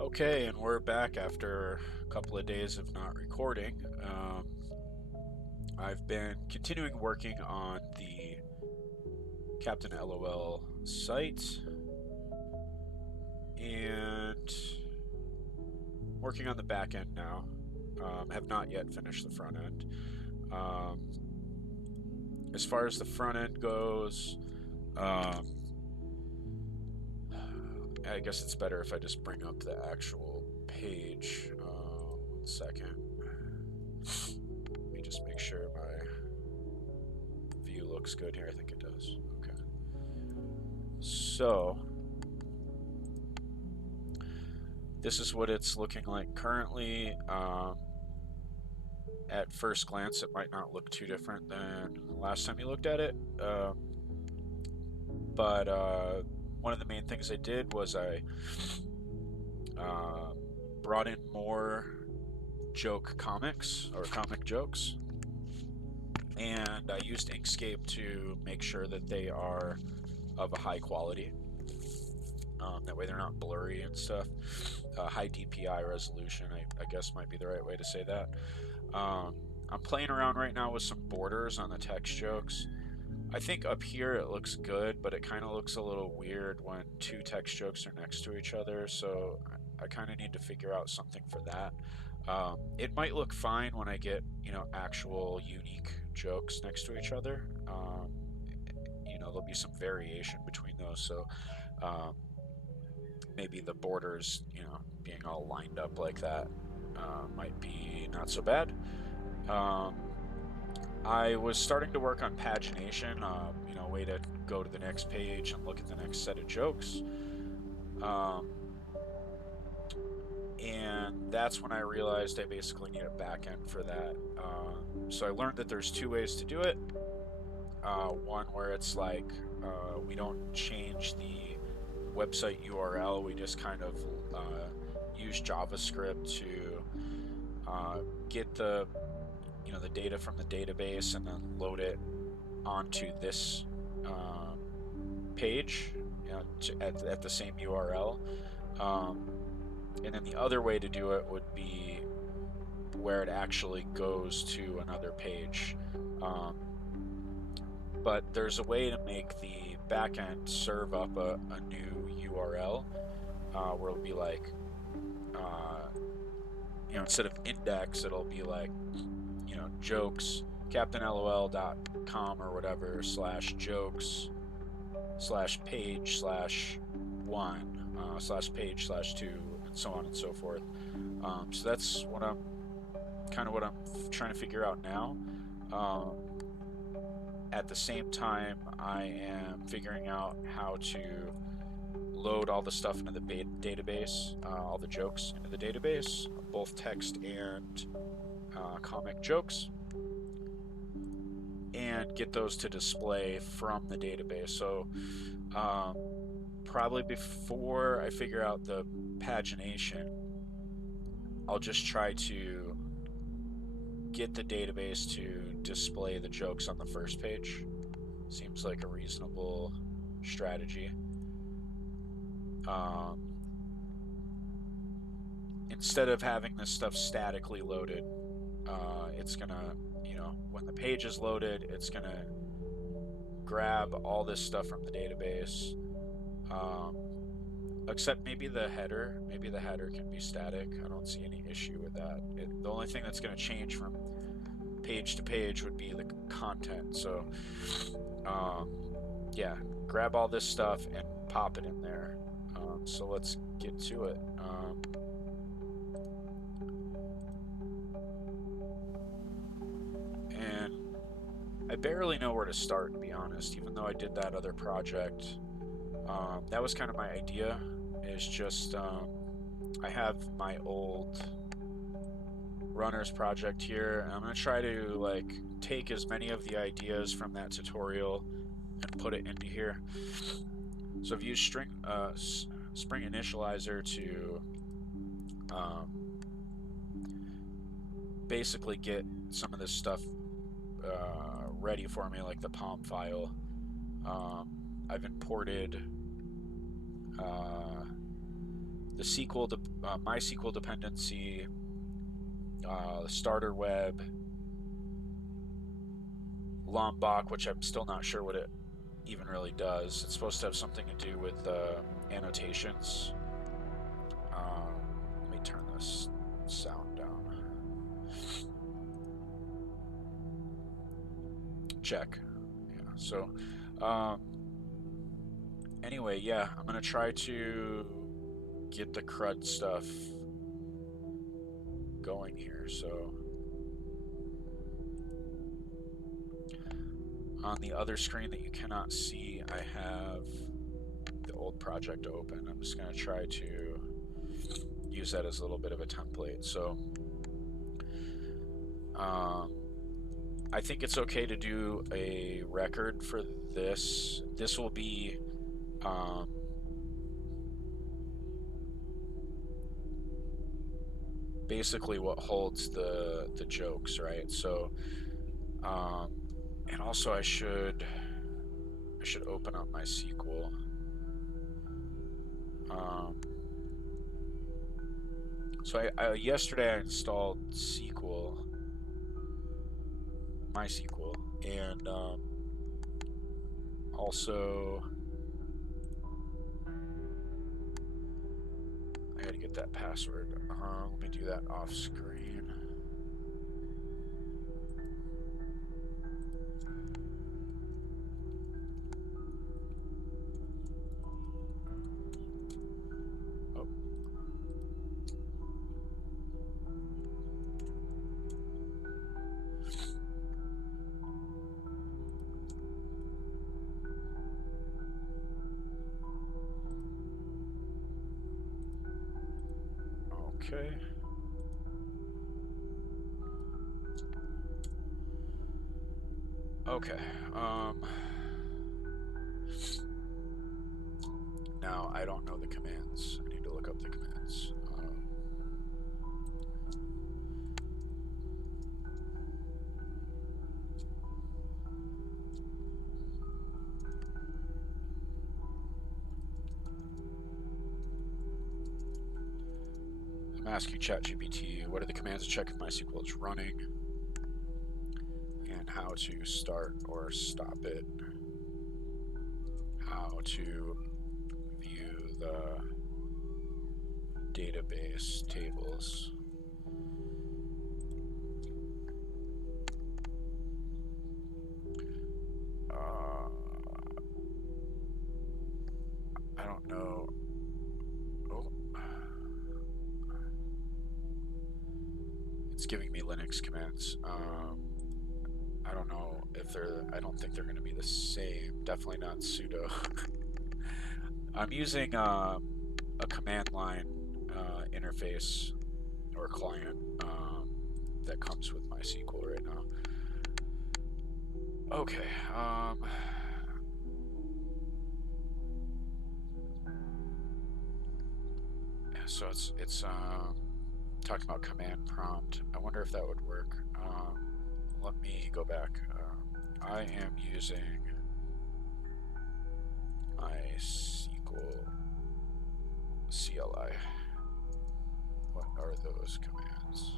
Okay, and we're back after a couple of days of not recording. I've been continuing working on the Captain LOL site and working on the back end now. Have not yet finished the front end. Um, as far as the front end goes, um, I guess it's better if I just bring up the actual page. 1 second. Let me just make sure my view looks good here. I think it does. Okay. So, this is what it's looking like currently. At first glance, it might not look too different than last time you looked at it. But one of the main things I did was I uh, brought in more joke comics or comic jokes, and I used Inkscape to make sure that they are of a high quality. That way they're not blurry and stuff. High DPI resolution, I guess might be the right way to say that. Um, I'm playing around right now with some borders on the text jokes. I think up here it looks good, but it kind of looks a little weird when two text jokes are next to each other, so I kind of need to figure out something for that. It might look fine when I get, actual unique jokes next to each other. There'll be some variation between those, so um, maybe the borders, being all lined up like that might be not so bad. Um, I was starting to work on pagination, a way to go to the next page and look at the next set of jokes. Um, and that's when I realized I basically need a back end for that. So I learned that there's two ways to do it. One where it's like we don't change the website URL, we just kind of use JavaScript to uh, get the data from the database and then load it onto this um, page, at the same URL. Um, and then the other way to do it would be where it actually goes to another page. Um, but there's a way to make the backend serve up a new URL where it'll be like, uh, instead of index, it'll be like, jokes, captainlol.com or whatever, slash jokes, slash page, slash one, slash page, slash two, and so on and so forth. So that's what I'm trying to figure out now. Um, at the same time, I am figuring out how to load all the stuff into the database, all the jokes into the database, both text and comic jokes, and get those to display from the database. So um, probably before I figure out the pagination, I'll just try to get the database to display the jokes on the first page. Seems like a reasonable strategy. Um, Instead of having this stuff statically loaded, it's gonna, when the page is loaded, it's gonna grab all this stuff from the database. Um, Except maybe the header. Maybe the header can be static. I don't see any issue with that. The only thing that's going to change from page to page would be the content. So, um, yeah, grab all this stuff and pop it in there. So let's get to it. And I barely know where to start, to be honest, even though I did that other project. That was kind of my idea, is just I have my old runners project here, and I'm going to try to like take as many of the ideas from that tutorial and put it into here. So I've used Spring Initializer to basically get some of this stuff ready for me, like the POM file. I've imported the SQL, MySQL dependency, starter web, Lombok, which I'm still not sure what it even really does. It's supposed to have something to do with annotations. Let me turn this sound down. Check. Yeah. So, anyway, yeah, I'm gonna try to get the CRUD stuff going here. So, on the other screen that you cannot see, I have the old project open. I'm just gonna try to use that as a little bit of a template. So, I think it's okay to do a record for this. This will be basically what holds the jokes, right? So, and also I should open up MySQL. So yesterday I installed MySQL, and also I got to get that password. Let me do that off screen. Oh. Okay. Okay. Now I don't know the commands. I need to look up the commands. I'm asking ChatGPT, what are the commands to check if MySQL is running, and how to start or stop it, how to view the database tables. I don't know. Oh. It's giving me Linux commands. I don't know if I don't think they're going to be the same. Definitely not sudo. I'm using a command line interface or client that comes with MySQL right now. Okay. So it's talking about command prompt. I wonder if that would work. Let me go back. I am using MySQL CLI. What are those commands?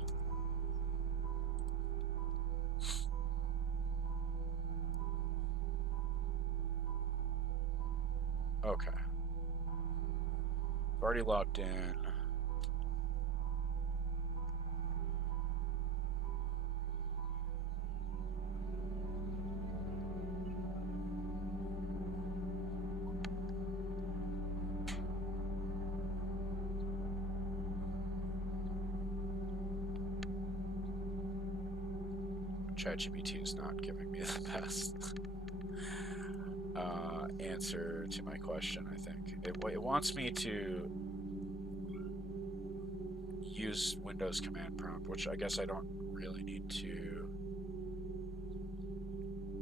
Okay. I've already logged in. ChatGPT is not giving me the best answer to my question, I think. It wants me to use Windows command prompt, which I guess I don't really need to.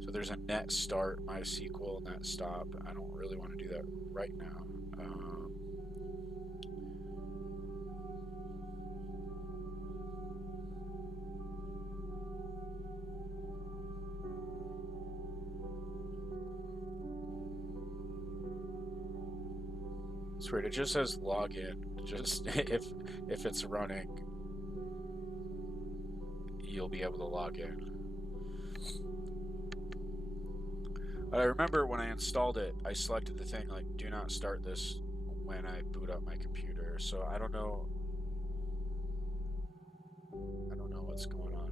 So there's a net start MySQL, net stop. I don't really want to do that right now. It's weird. It just says login. Just if it's running, you'll be able to log in. But I remember when I installed it, I selected the thing like, do not start this when I boot up my computer. So I don't know. I don't know what's going on.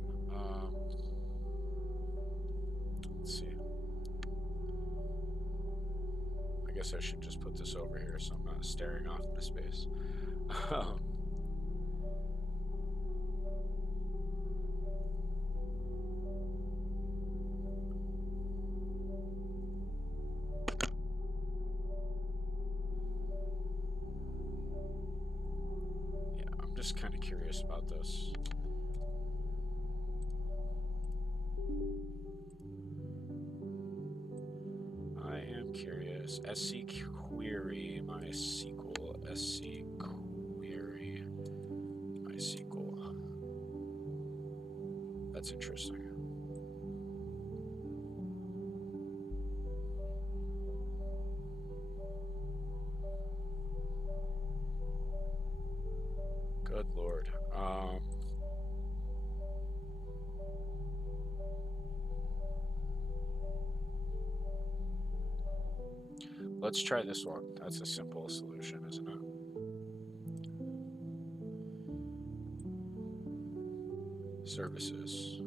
Let's see. I guess I should just put this over here so I'm not staring off into space. Yeah, I'm just kind of curious about this. I am curious. SC query MySQL. SC query MySQL. That's interesting. Good Lord. Let's try this one. That's a simple solution, isn't it? Services.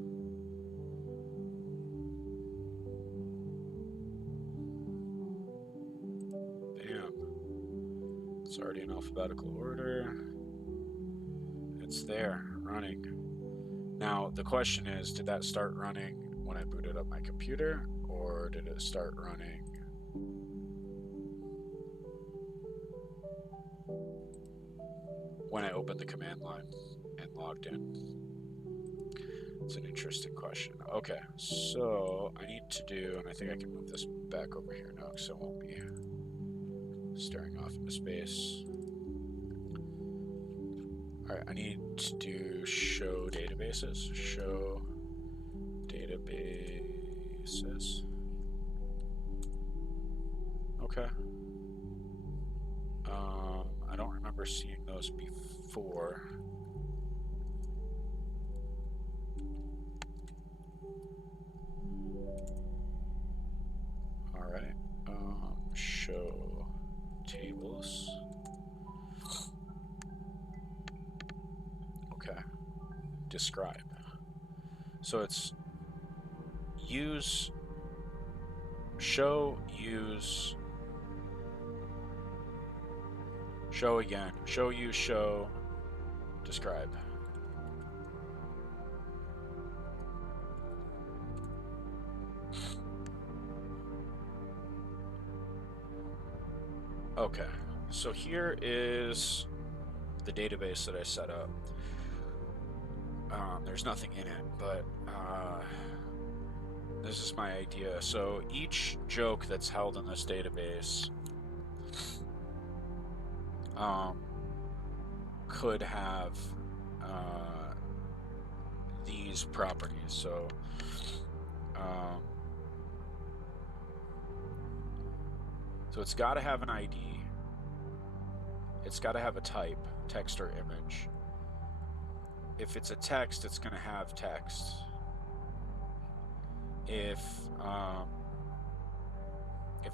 Bam. It's already in alphabetical order. It's there, running. Now, the question is, did that start running when I booted up my computer, or did it start running when I opened the command line and logged in? It's an interesting question. Okay, so I need to do, and I think I can move this back over here now because I won't be staring off into space. All right, I need to do show databases. Show databases. Okay. I don't remember seeing those before. All right. Show tables. Okay. Describe. So it's use, show, use, show again, show, use, show, describe. Okay, so here is the database that I set up. There's nothing in it, but this is my idea. So each joke that's held in this database could have these properties. So it's got to have an ID. It's got to have a type, text or image. If it's a text, it's going to have text. If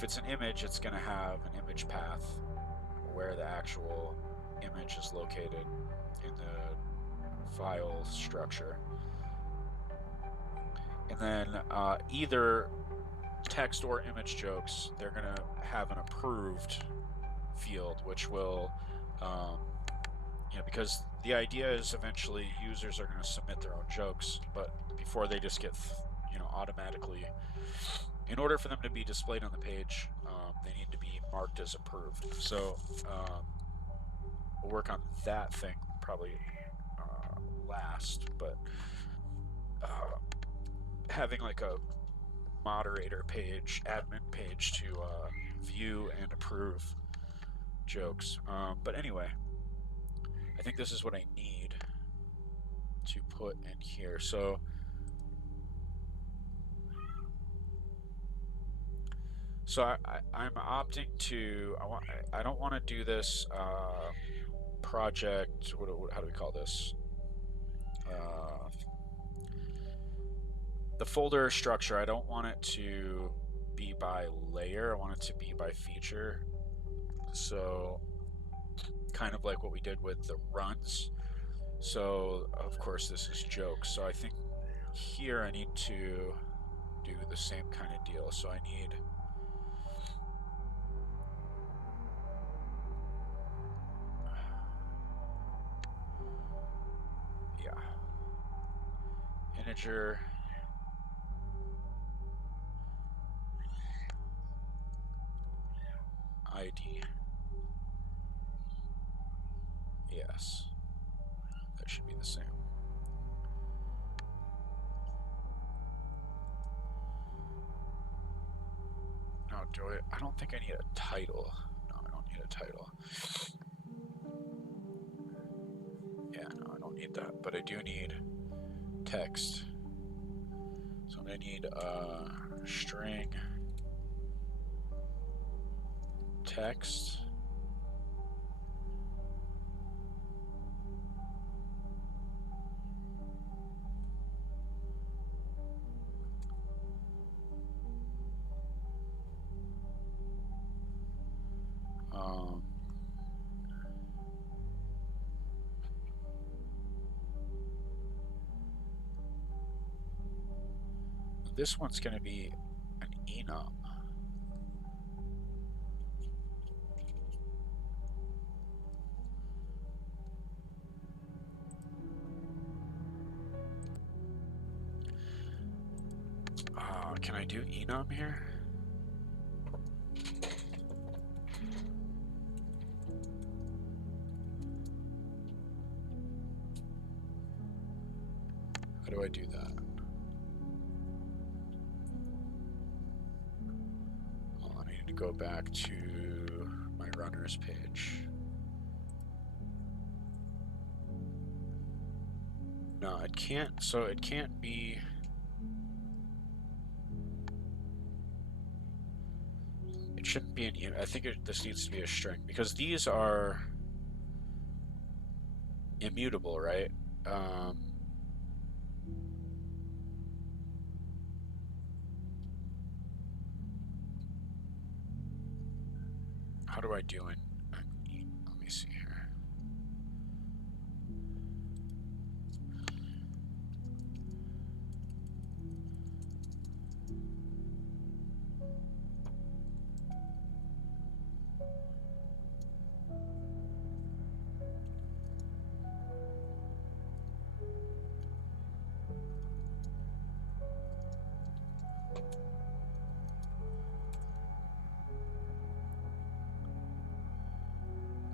it's an image, it's going to have an image path where the actual image is located in the file structure. And then either text or image jokes, they're going to have an approved field, which will, because the idea is eventually users are going to submit their own jokes, but before they just get, automatically, in order for them to be displayed on the page, they need to be marked as approved. So we'll work on that thing probably last, but having like a moderator page, admin page to view and approve jokes. But anyway, I think this is what I need to put in here. So So I'm opting to, I don't want to do this project, how do we call this? The folder structure, I don't want it to be by layer, I want it to be by feature. So kind of like what we did with the runs. So of course this is jokes. So I think here I need to do the same kind of deal. So I need integer ID. Yes, that should be the same. Now, I don't think I need a title. No, I don't need a title. Yeah, no, I don't need that, but I do need text. So I'm gonna need a string text. This one's gonna be an enum. Can I do enum here? How do I do that? Oh, I need to go back to my runners page. No, it can't. So it can't be. It shouldn't be an enum. I think this needs to be a string because these are immutable, right? How do I do it? Let me see here.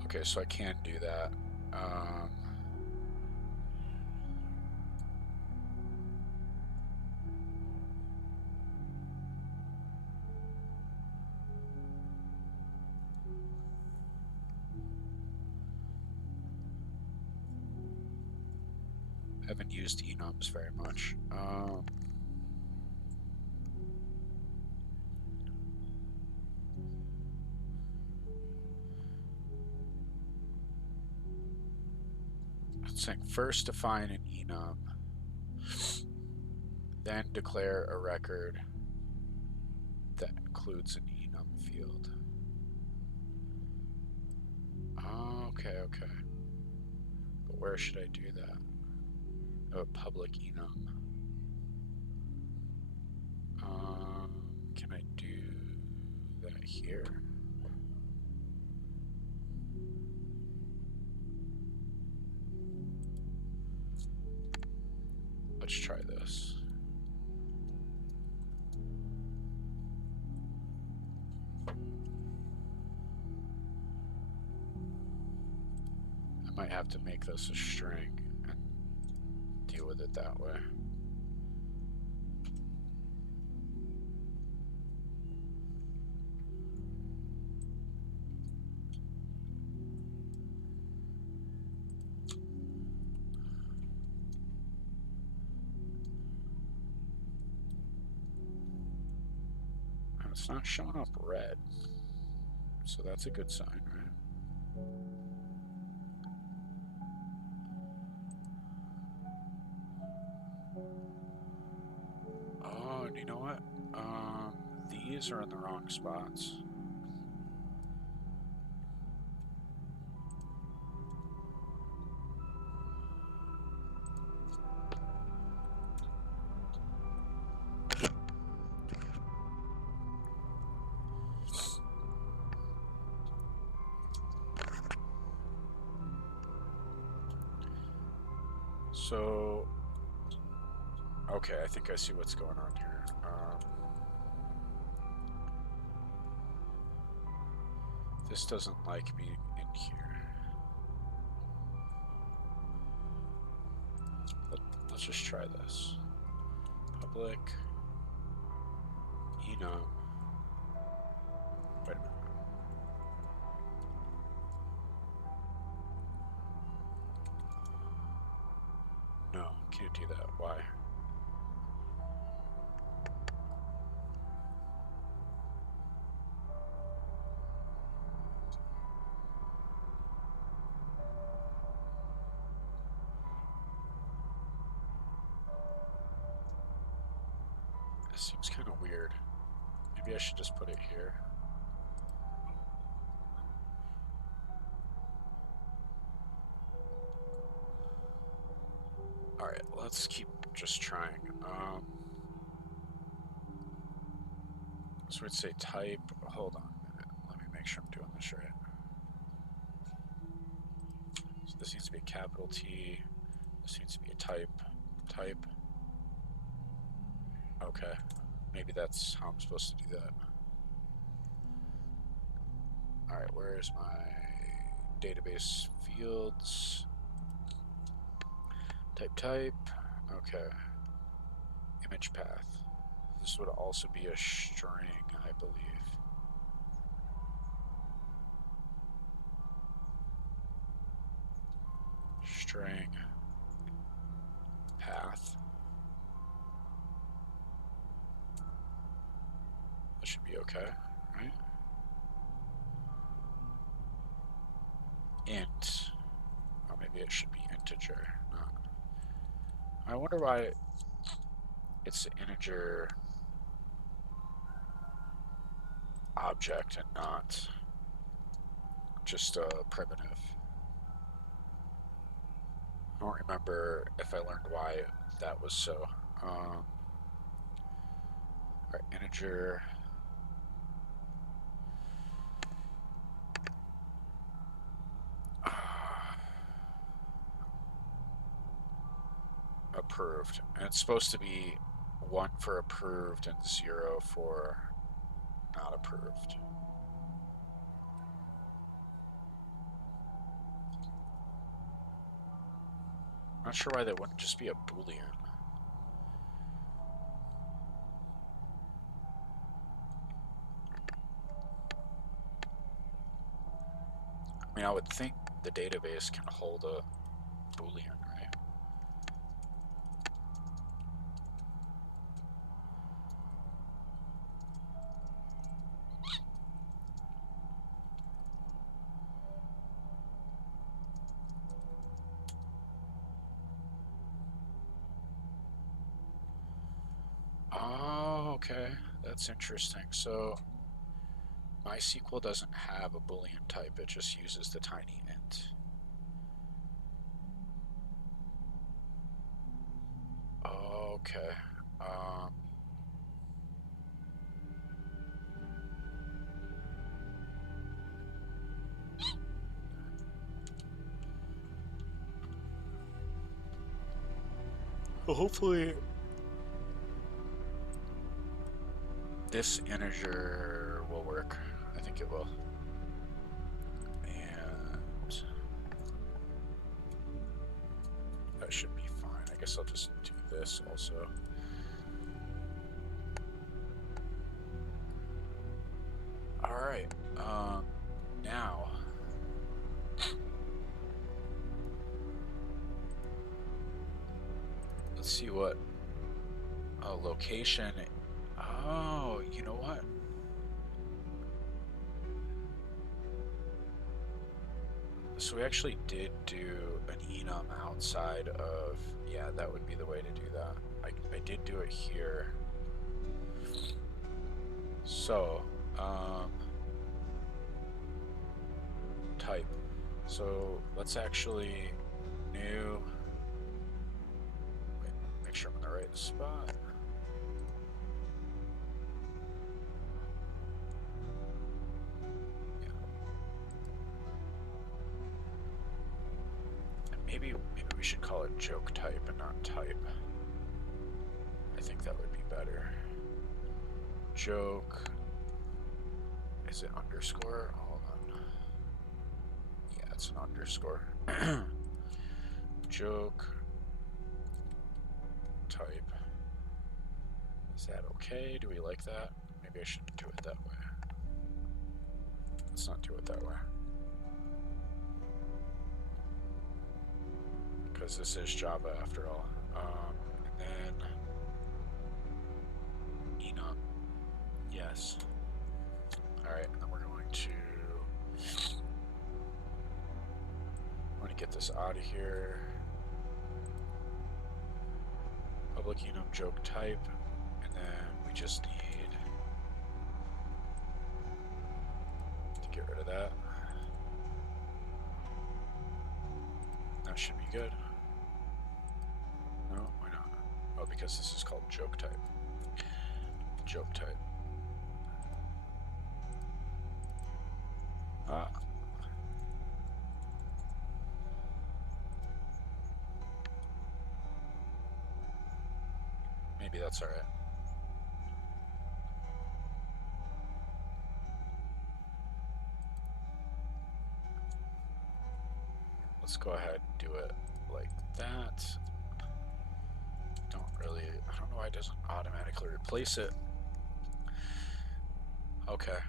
Okay, so I can do that. Haven't used enums very much. It's saying first define an enum, then declare a record that includes an enum field. Okay, okay. But where should I do that? Oh, a public enum. Can I do that here? Let's try this. I might have to make this a string and deal with it that way. it's not showing up red. So that's a good sign, right? Oh, and you know what? These are in the wrong spots. So, okay, I think I see what's going on here. This doesn't like me in here. Let's just try this. Public enum. Wait a minute. No, can't do that. Why? This seems kind of weird. Maybe I should just put it here. Alright, let's keep just trying. So we'd say type. Hold on a minute. Let me make sure I'm doing this right. So this needs to be a capital T. This needs to be a type. Type. Okay. Maybe that's how I'm supposed to do that. Alright, where's my database fields? Type. Okay. Image path. This would also be a string, I believe. String path. That should be okay, right? Int. Oh, maybe it should be integer. Not. I wonder why it's an integer object and not just a primitive. I don't remember if I learned why that was so. Alright, integer. Approved. And it's supposed to be 1 for approved and 0 for not approved. I'm not sure why that wouldn't just be a Boolean. I mean, I would think the database can hold a Boolean, right? Oh, okay. That's interesting. So MySQL doesn't have a Boolean type. It just uses the tiny int. Okay. Well, hopefully this integer will work. I think it will. And that should be fine. I guess I'll just do this also. Alright, now let's see what location. Oh, you know what? So we actually did do an enum outside of, yeah, that would be the way to do that. I did do it here. So, type. So let's actually new, wait, make sure I'm in the right spot. Yeah. And maybe we should call it joke type and not type. I think that would be better. Joke. Is it underscore? Hold on. Yeah, it's an underscore. Joke type. Is that okay? Do we like that? Maybe I shouldn't do it that way. Let's not do it that way. Because this is Java after all. And then enum. Yes. Alright, and then we're going to get this out of here. Public enum joke type, and then we just need to get rid of that. That should be good. No, why not? Oh, because this is called joke type. Joke type. Ah. Maybe that's alright. Let's go ahead and do it like that. I don't know why it doesn't automatically replace it. Okay.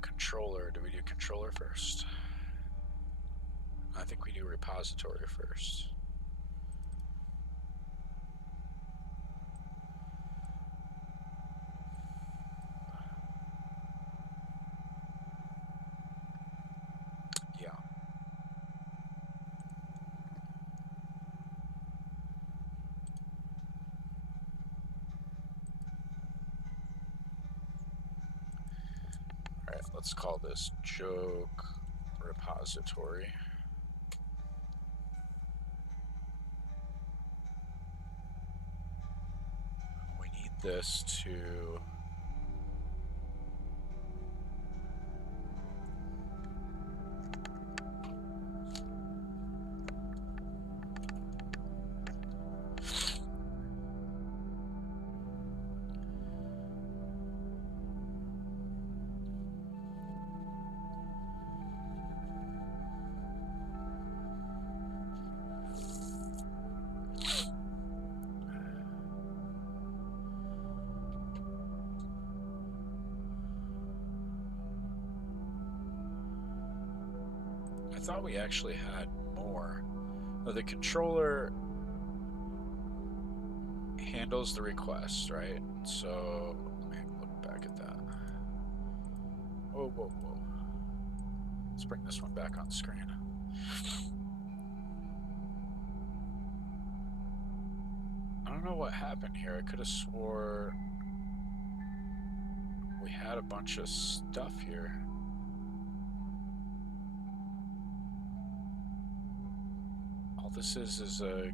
Controller, do we do controller first? I think we do repository first. Yeah. Alright, let's call this joke repository. We need this to I thought we actually had more. The controller handles the request, right? So let me look back at that. Whoa, whoa, whoa. Let's bring this one back on screen. I don't know what happened here. I could have swore we had a bunch of stuff here. All this is a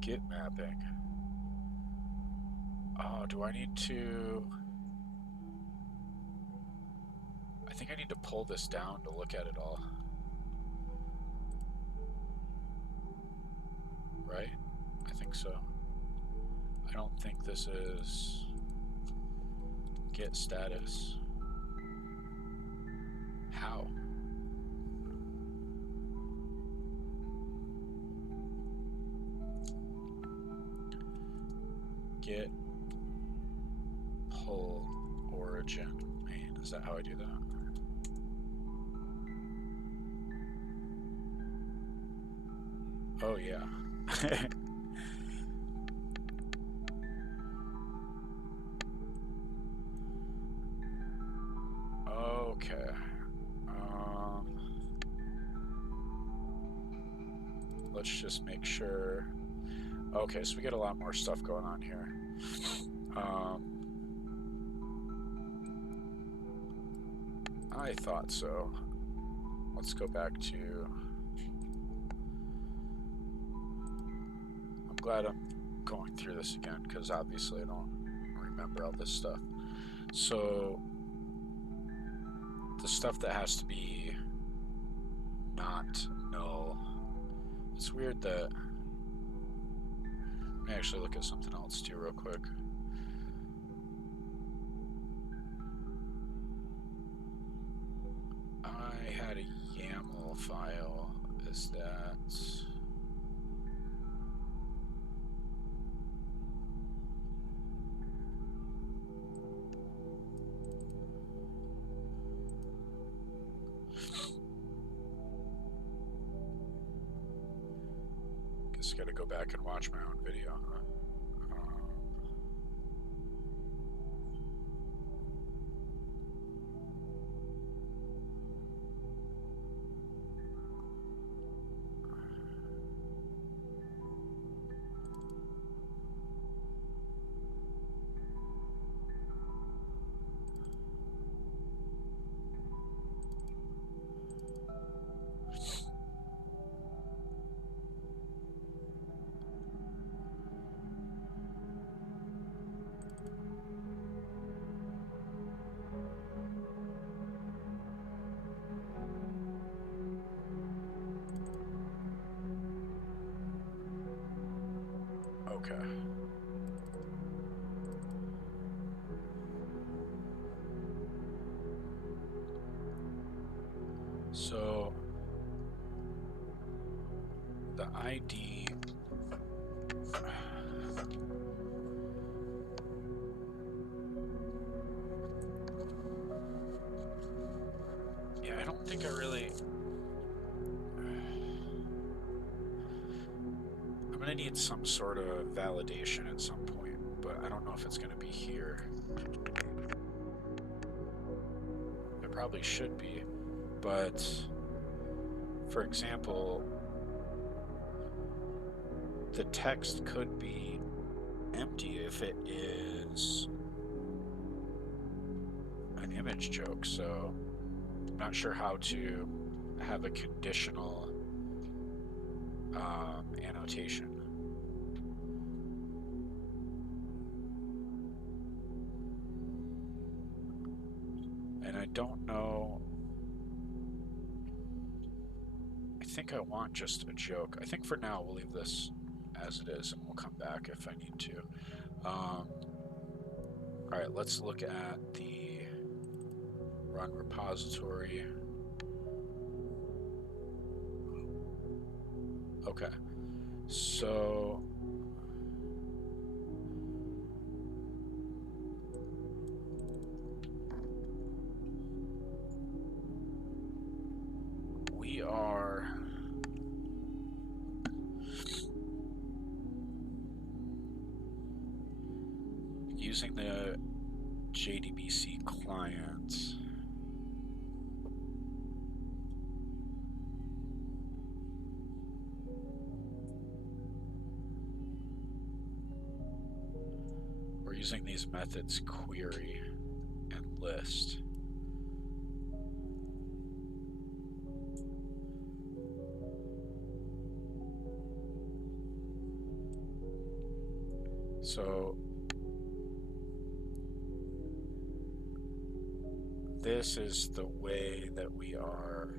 Git mapping. Oh, do I need to... I think I need to pull this down to look at it all. Right? I think so. I don't think this is Git status. How? Git pull origin main. Is that how I do that? Oh yeah. Okay. Let's just make sure. Okay, so we get a lot more stuff going on here. I thought so. Let's go back to... I'm glad I'm going through this again, because obviously I don't remember all this stuff. So, the stuff that has to be not null. It's weird that... Let me actually look at something else too real quick. I had a YAML file. Is that... Guess I gotta go back and watch my own video, huh? Okay. So the ID, yeah, I don't think I really, I'm gonna need some sort of validation at some point, but I don't know if it's gonna be here. It probably should be, but for example, the text could be empty if it is an image joke, so I'm not sure how to have a conditional annotation. And I don't know, I think I want just a joke. I think for now we'll leave this as it is and we'll come back if I need to. Alright, let's look at the run repository. Okay, so we are using the JDBC client. We're using these methods query and list. So this is the way that we are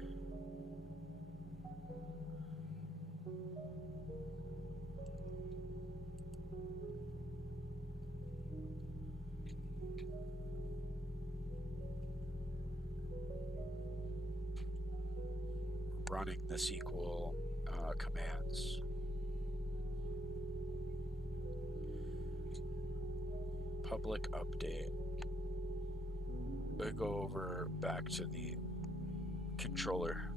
running the SQL commands. Public update. We'll go over back to the controller.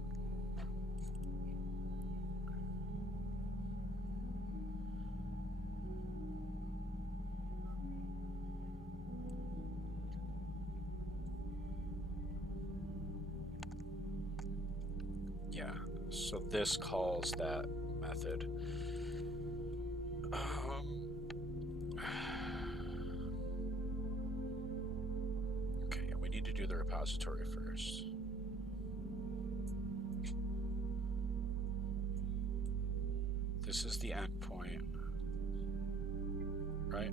Yeah, so this calls that method. Okay, we need to do the repository first. This is the endpoint, right?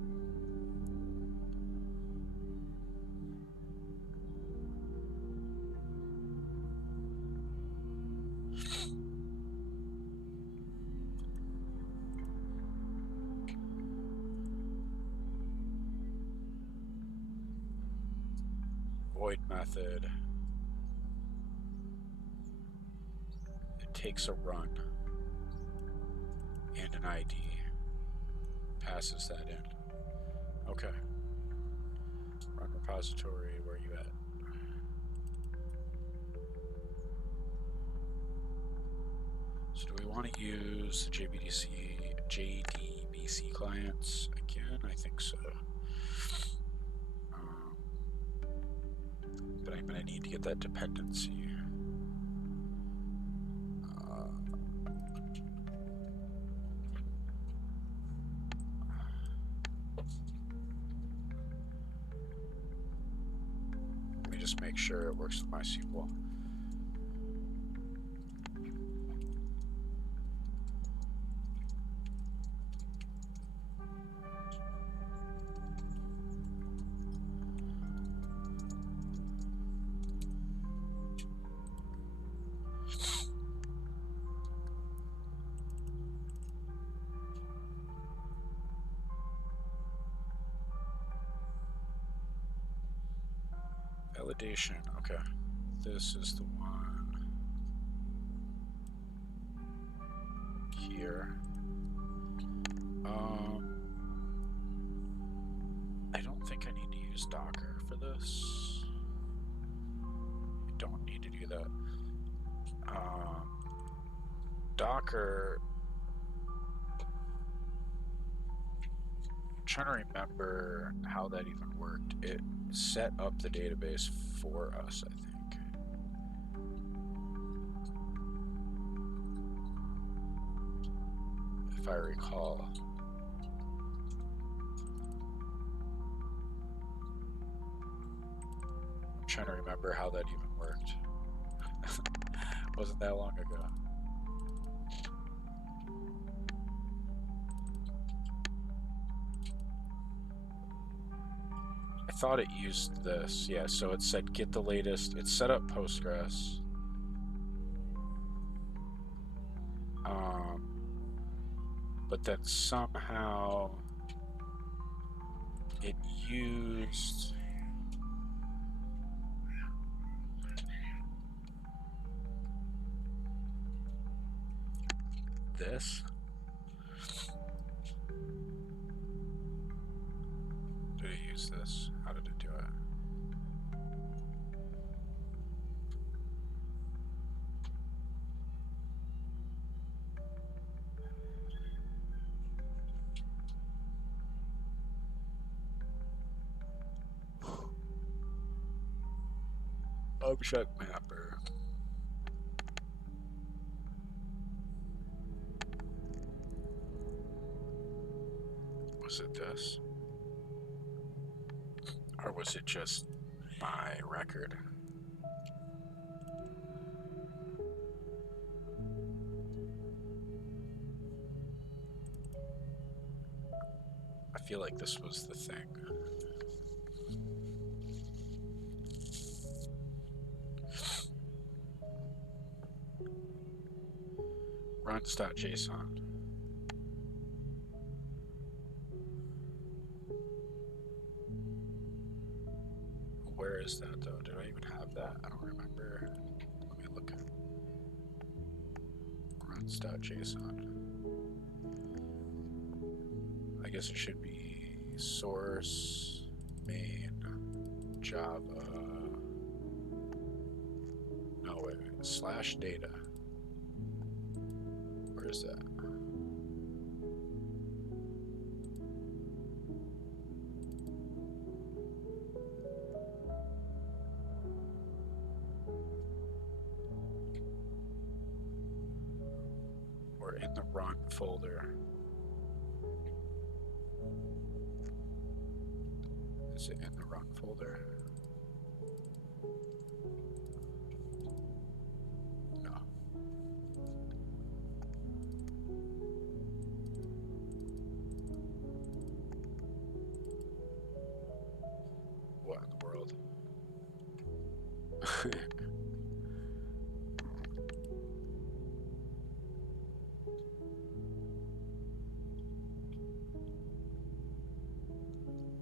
Void method. It takes a run and an ID. Passes that in. Okay. Run repository, where are you at? So do we want to use the JDBC clients again? I think so. But I'm going to need to get that dependency. Let me just make sure it works with MySQL. Validation, okay. This is the one here. I don't think I need to use Docker for this. I don't need to do that. Docker, I'm trying to remember how that even worked. It set up the database for us, I think. If I recall. I'm trying to remember how that even worked. Wasn't that long ago. I thought it used this. Yeah, so it said get the latest. It set up Postgres. But then somehow it used this. Did it use this? How did it do it? Object mapper. Was it this? Or was it just my record? I feel like this was the thing. Runs.json. Where is that though? Did I even have that? I don't remember. Let me look at runs.json. I guess it should be source main Java. No, wait. Slash data. Where is that? we're in the run folder. Is it in the run folder? No. What in the world?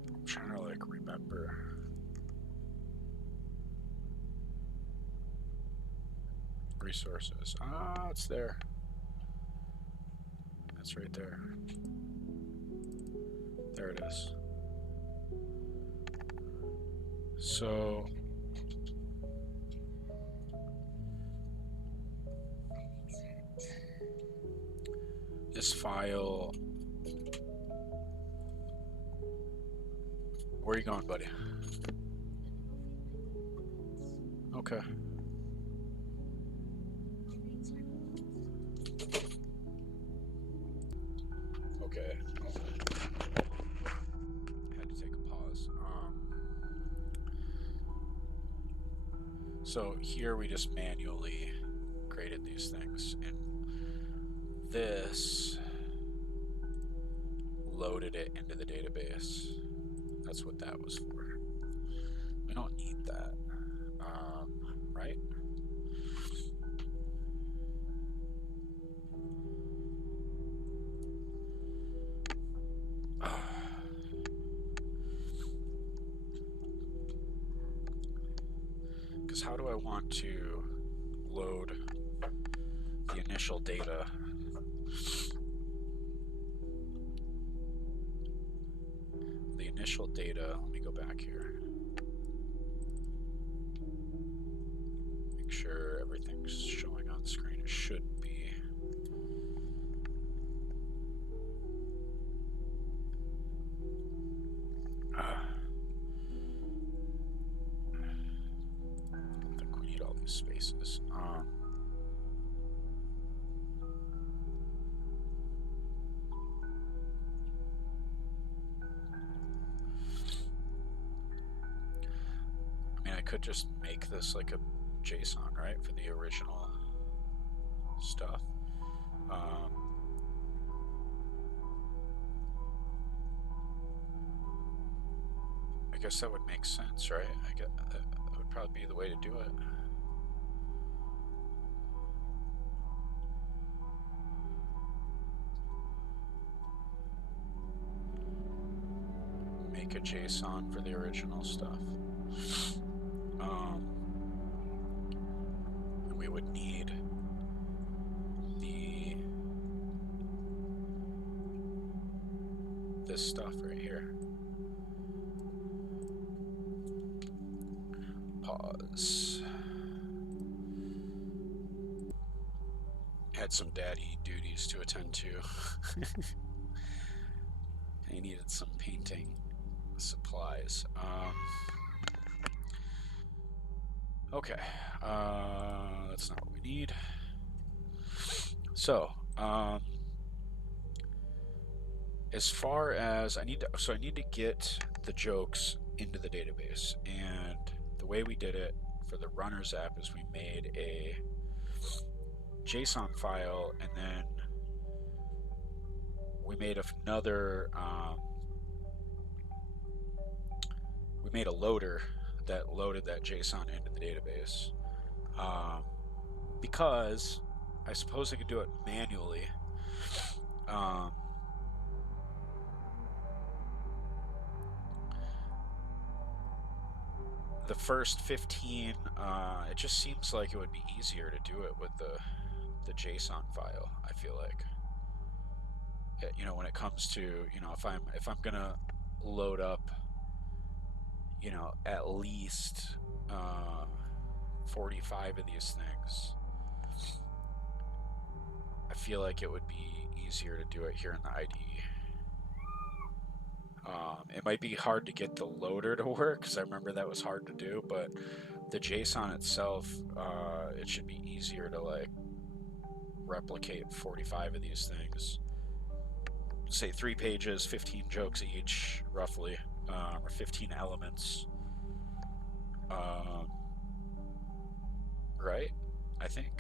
I'm trying to like remember. Resources. Ah, it's there. That's right there. There it is. So this file. Where are you going, buddy? Okay. Okay. Had to take a pause. So here we just manually created these things, and this loaded it into the database. That's what that was for. We don't need that, right? Because how do I want to load the initial data? The initial data, let me go back here. Make sure everything's showing on screen. It should be. I think we need all these spaces. I mean, I could just make this like a JSON, right, for the original stuff. I guess that would make sense, right? I guess that would probably be the way to do it. Make a JSON for the original stuff. And we would need this stuff right here. Pause. Had some daddy duties to attend to. I needed some painting supplies. Okay, that's not what we need. So, as far as I need to get the jokes into the database, and the way we did it for the Runners app is we made a JSON file, and then we made another. We made a loader that loaded that JSON into the database, because I suppose I could do it manually. The first 15, it just seems like it would be easier to do it with the JSON file. I feel like, you know, when it comes to, you know, if I'm gonna load up, you know, at least 45 of these things, I feel like it would be easier to do it here in the IDE. It might be hard to get the loader to work, because I remember that was hard to do, but the JSON itself, it should be easier to like replicate 45 of these things. Say 3 pages, 15 jokes each, roughly, or 15 elements. Right? I think.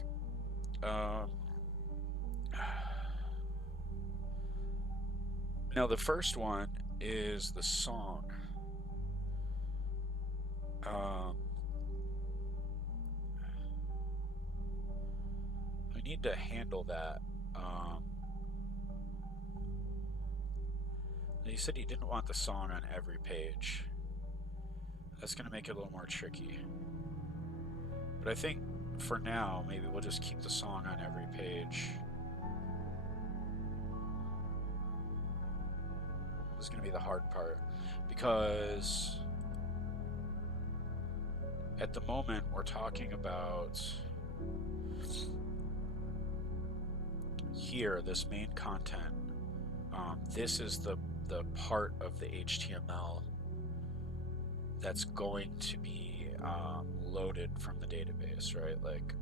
Now, the first one is the song. We need to handle that. You said you didn't want the song on every page. That's going to make it a little more tricky. But I think for now, maybe we'll just keep the song on every page. This is going to be the hard part, because at the moment we're talking about here, this main content. This is the part of the HTML that's going to be loaded from the database, right? Like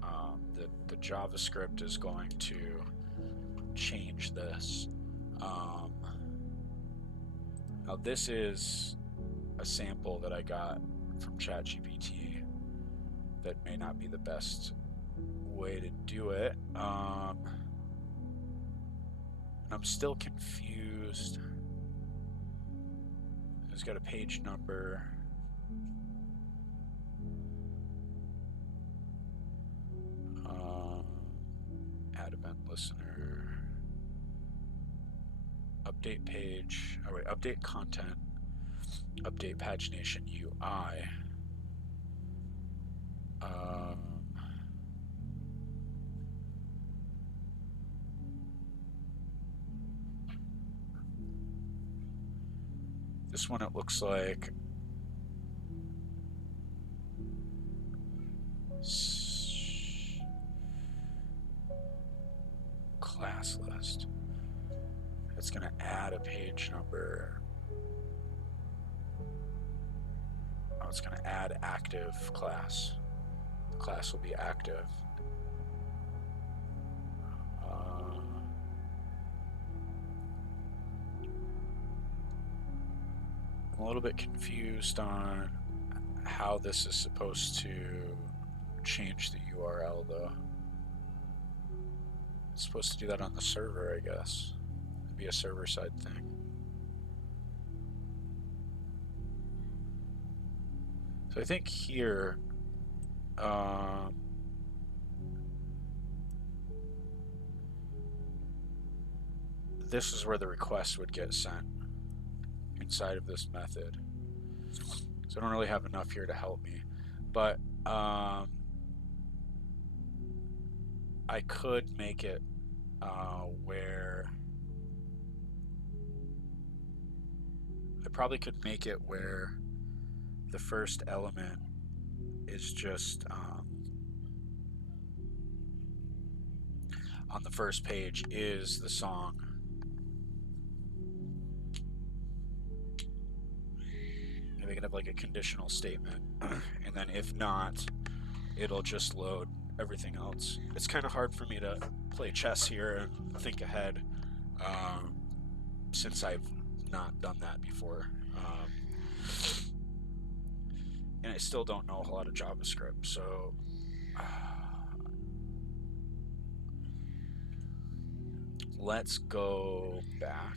the JavaScript is going to change this. Now this is a sample that I got from ChatGPT that may not be the best way to do it. I'm still confused. It's got a page number. Add event listener. Update page. Oh wait, update content. Update pagination UI. This one, it looks like class list. It's going to add a page number. Oh, it's going to add active class. The class will be active. I'm a little bit confused on how this is supposed to change the URL, though. It's supposed to do that on the server, I guess. It'd be a server-side thing. So I think here, this is where the request would get sent inside of this method. So I don't really have enough here to help me, but I could make it where I probably could make it where the first element is just on the first page is the song. Maybe I could have like a conditional statement, and then if not, it'll just load everything else. It's kind of hard for me to play chess here and think ahead, since I've not done that before. And I still don't know a whole lot of JavaScript, so let's go back.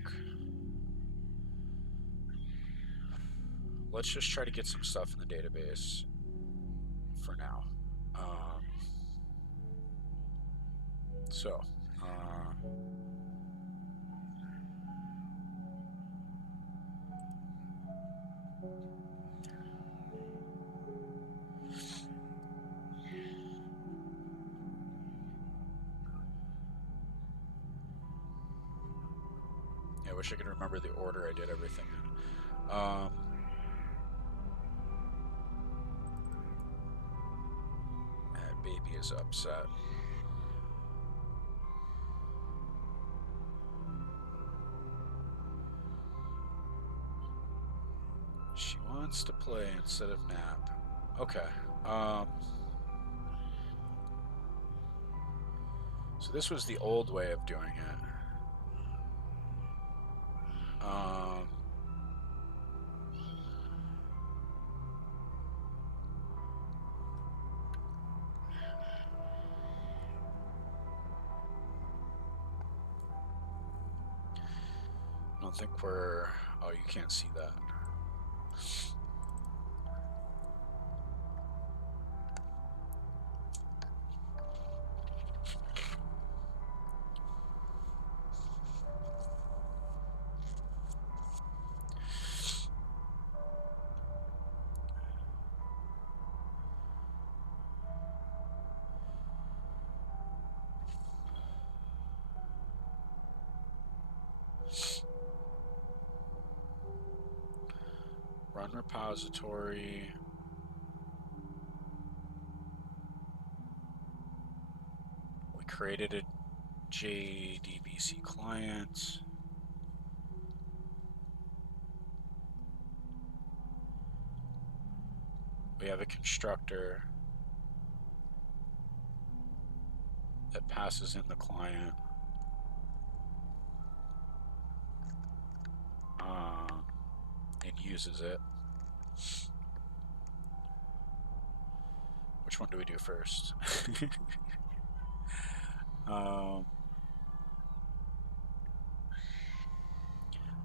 Let's just try to get some stuff in the database for now. Yeah, I wish I could remember the order I did everything in. That baby is upset. She wants to play instead of nap. Okay. So this was the old way of doing it. I don't think we're... Oh, you can't see that. Run repository. We created a JDBC client. We have a constructor that passes in the client. And uses it. Which one do we do first?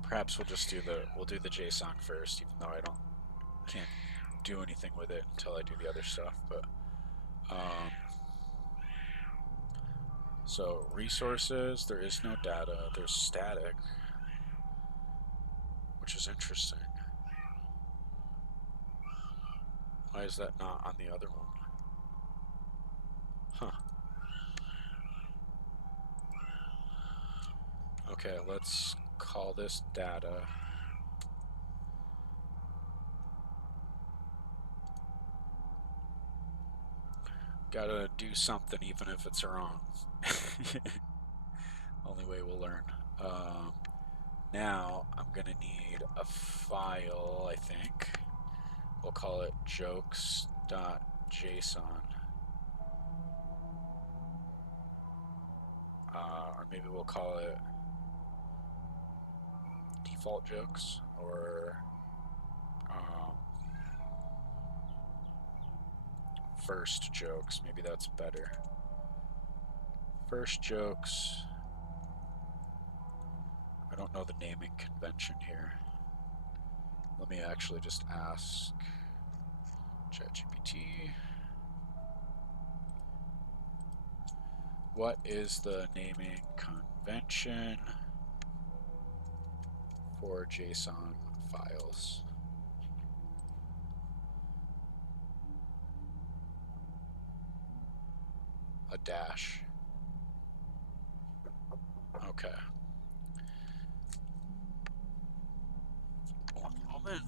Perhaps we'll do the JSON first, even though can't do anything with it until I do the other stuff. But so resources, there is no data. There's static, which is interesting. Why is that not on the other one? Huh. Okay, let's call this data. Gotta do something even if it's wrong. Only way we'll learn. Now I'm gonna need a file, I think. We'll call it jokes.json. Or maybe we'll call it default jokes, or first jokes. Maybe that's better. First jokes. I don't know the naming convention here. Let me actually just ask ChatGPT. What is the naming convention for JSON files? A dash. Okay. One moment.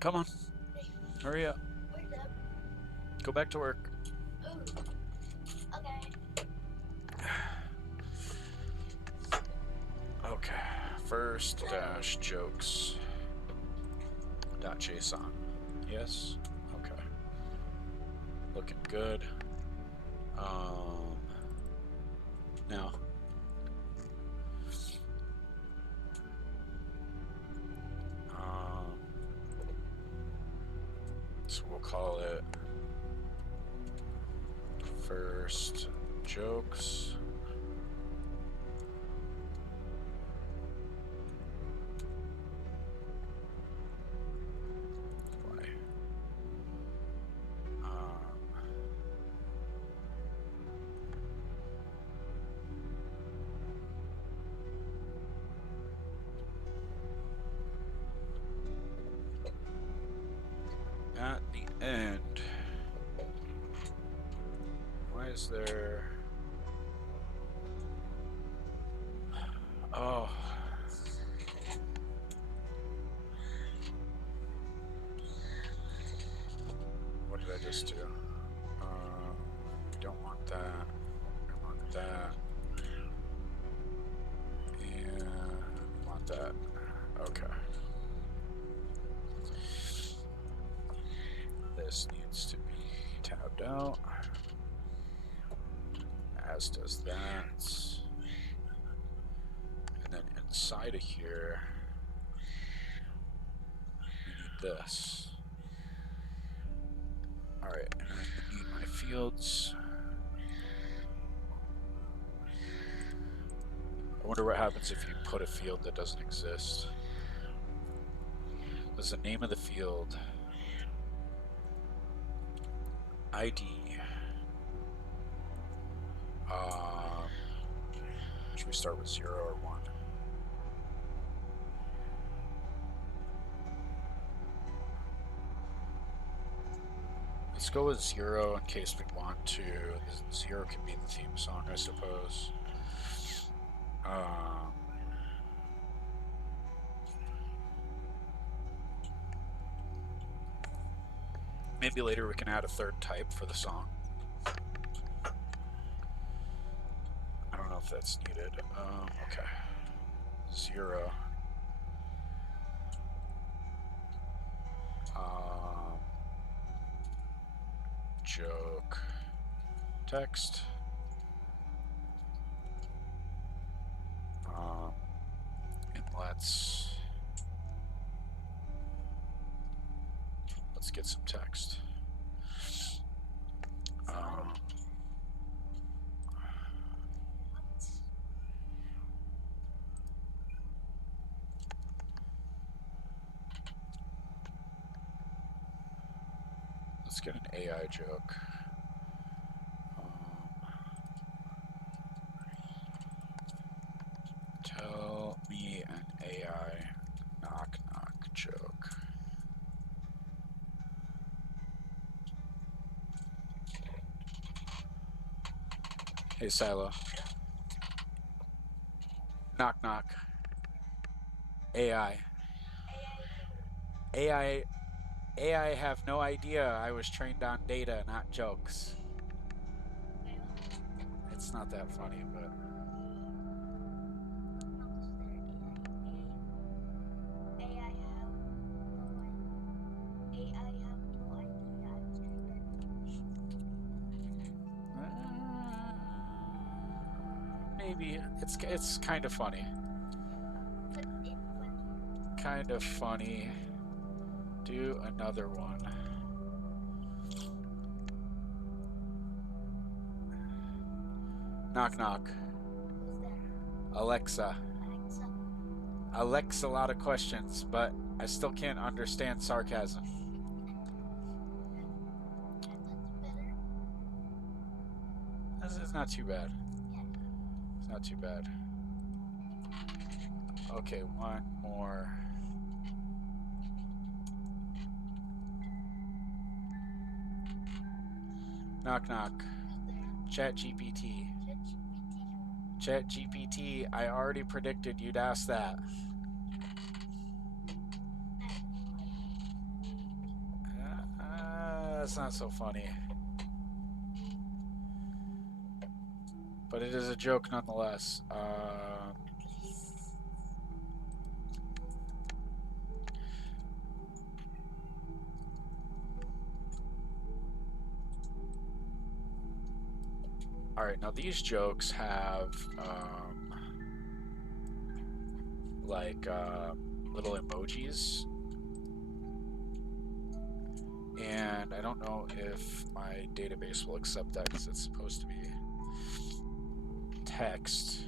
Come on. Hurry up. Go back to work. Ooh. Okay. Okay. First dash jokes dot JSON. Yes. Okay. Looking good. Now. So we'll call it first jokes. At the end, why is there... Oh. What did I just do? Don't want that. I want that. And want that. Okay. This needs to be tabbed out. As does that. And then inside of here, we need this. Alright, and I need my fields. I wonder what happens if you put a field that doesn't exist. There's the name of the field. ID. Should we start with 0 or 1? Let's go with 0 in case we want to. 0 can be the theme song, I suppose. Maybe later we can add a third type for the song. I don't know if that's needed. Okay. 0. Joke. Text. And let's get some text. Let's get an AI joke. Tell me an AI knock-knock joke. Hey, Silo. Knock knock. AI. AI have no idea I was trained on data, not jokes. It's not that funny, but... maybe. It's kind of funny. Kind of funny. Do another one. Knock knock. Alexa. Alexa, a lot of questions, but I still can't understand sarcasm. This is not too bad. It's not too bad. Okay, one more. Knock knock. ChatGPT. ChatGPT, I already predicted you'd ask that. That's not so funny. But it is a joke nonetheless. Alright, now these jokes have little emojis. And I don't know if my database will accept that because it's supposed to be text.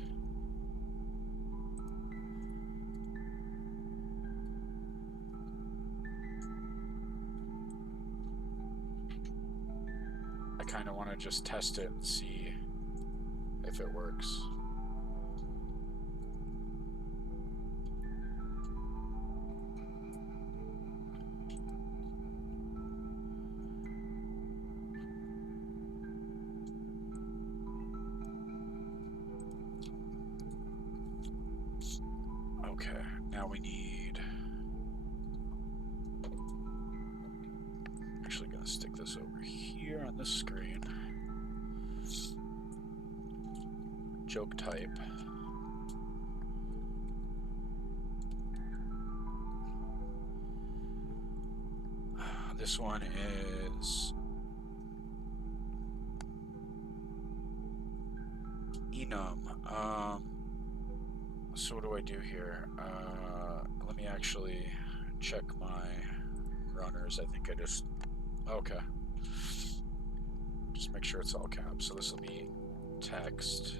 I kind of want to just test it and see if it works. Okay, now we need... actually gonna stick this over here on the screen. Joke type. This one is Enum. So what do I do here? Let me actually check my runners. I think I just... Okay. Just make sure it's all caps. So this will be text.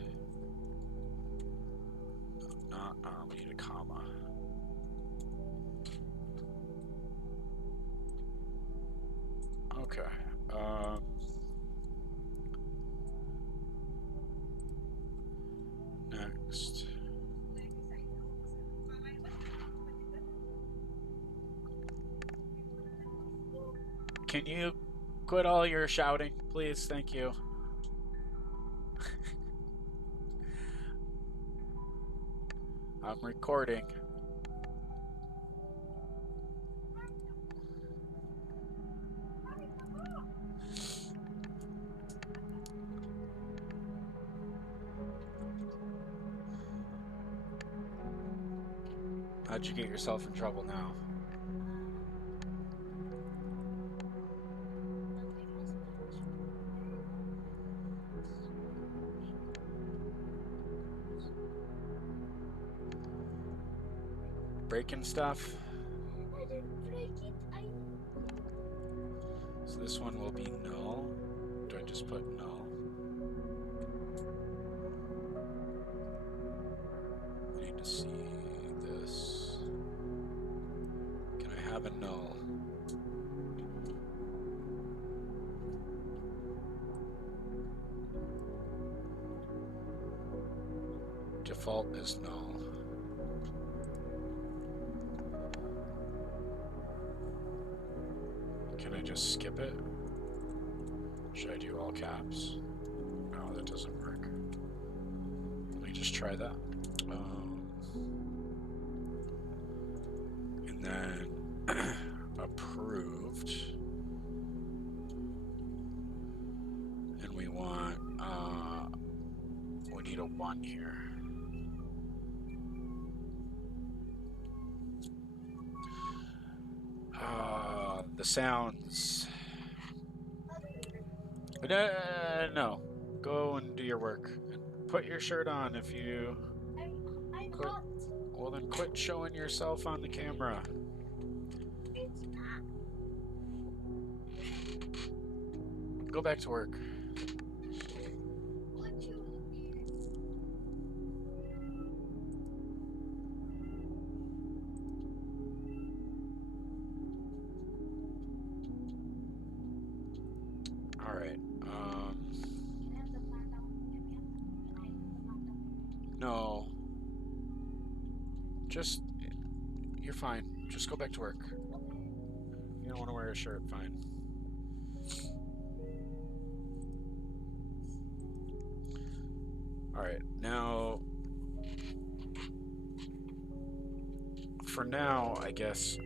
Not, we need a comma. Okay. Next. Can you quit all your shouting, please? Thank you. I'm recording. How'd you get yourself in trouble now? Breaking stuff? I didn't break it. So this one will be null. Do I just put null? I need to see this. Can I have a null? Default is null. Can I just skip it? Should I do all caps? No, that doesn't work. Let me just try that. And then approved. And we want, we need a 1 here. The sounds. No. Go and do your work. And put your shirt on if you... I'm quit. not. Well, then quit showing yourself on the camera. It's not. Go back to work. What you All right. No. Just, you're fine. Just go back to work. You don't want to wear a shirt, fine. All right, now, for now, I guess,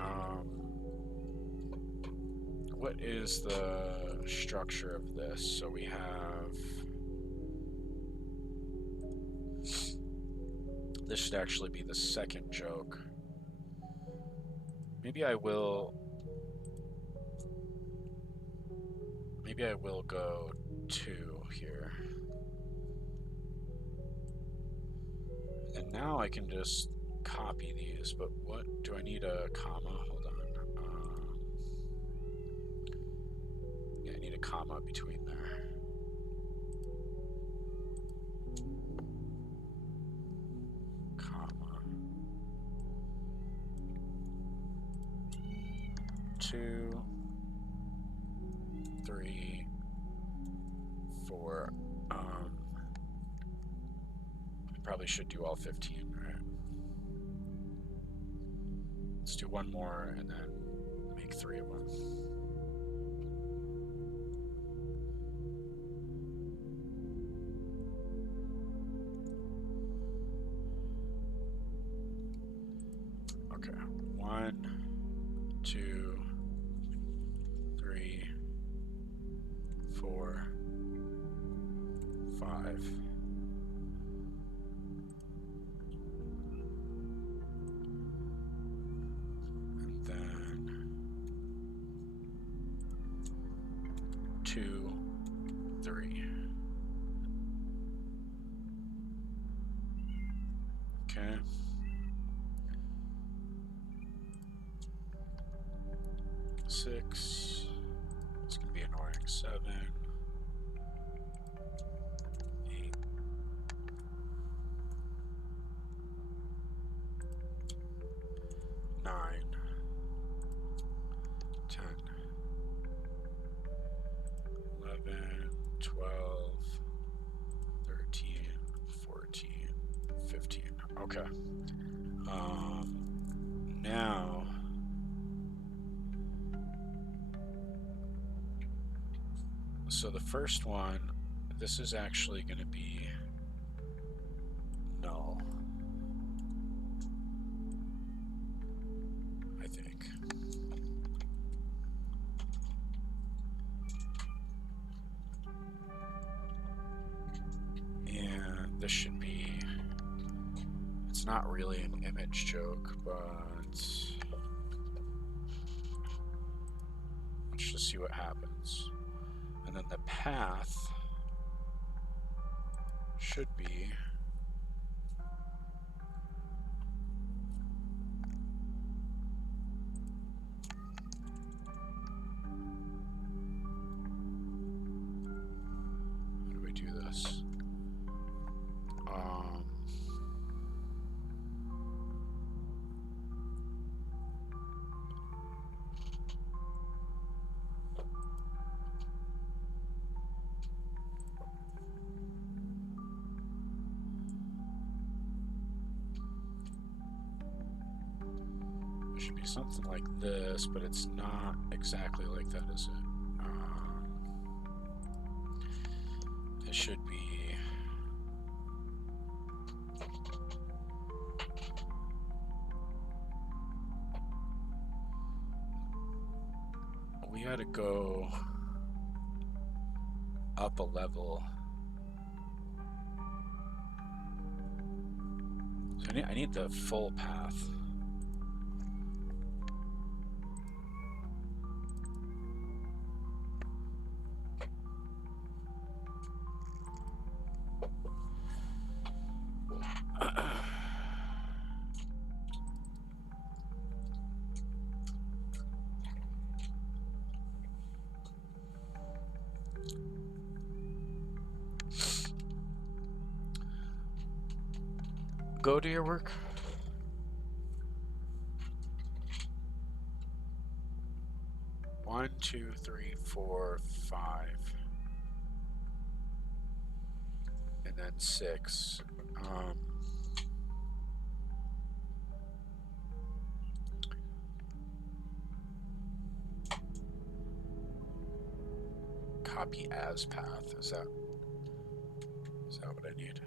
what is the structure of this? So we have, this should actually be the second joke. Maybe I will go 2 here. And now I can just copy these, but what, do I need a comma? Hold on. Yeah, I need a comma between there. Comma. 2, 3, 4. I probably should do all 15, right? Let's do one more and then make 3 of them. Okay, 1, 2, 3, 4, 5. And then 2, 3. Okay. Six. It's gonna be annoying. 7. 8. 9. 10. 11. 12. 13. 14. 15. Okay. Now. So the first one, this is actually going to be null, I think. And this should be, it's not really an image joke, but let's just see what happens. And then the path should be how do we do this? It should be something like this, but it's not exactly like that, is it? It should be we had to go up a level. So I need the full path. Go do your work. One, 2, 3, 4, 5. And then 6. Copy as path. Is that what I need?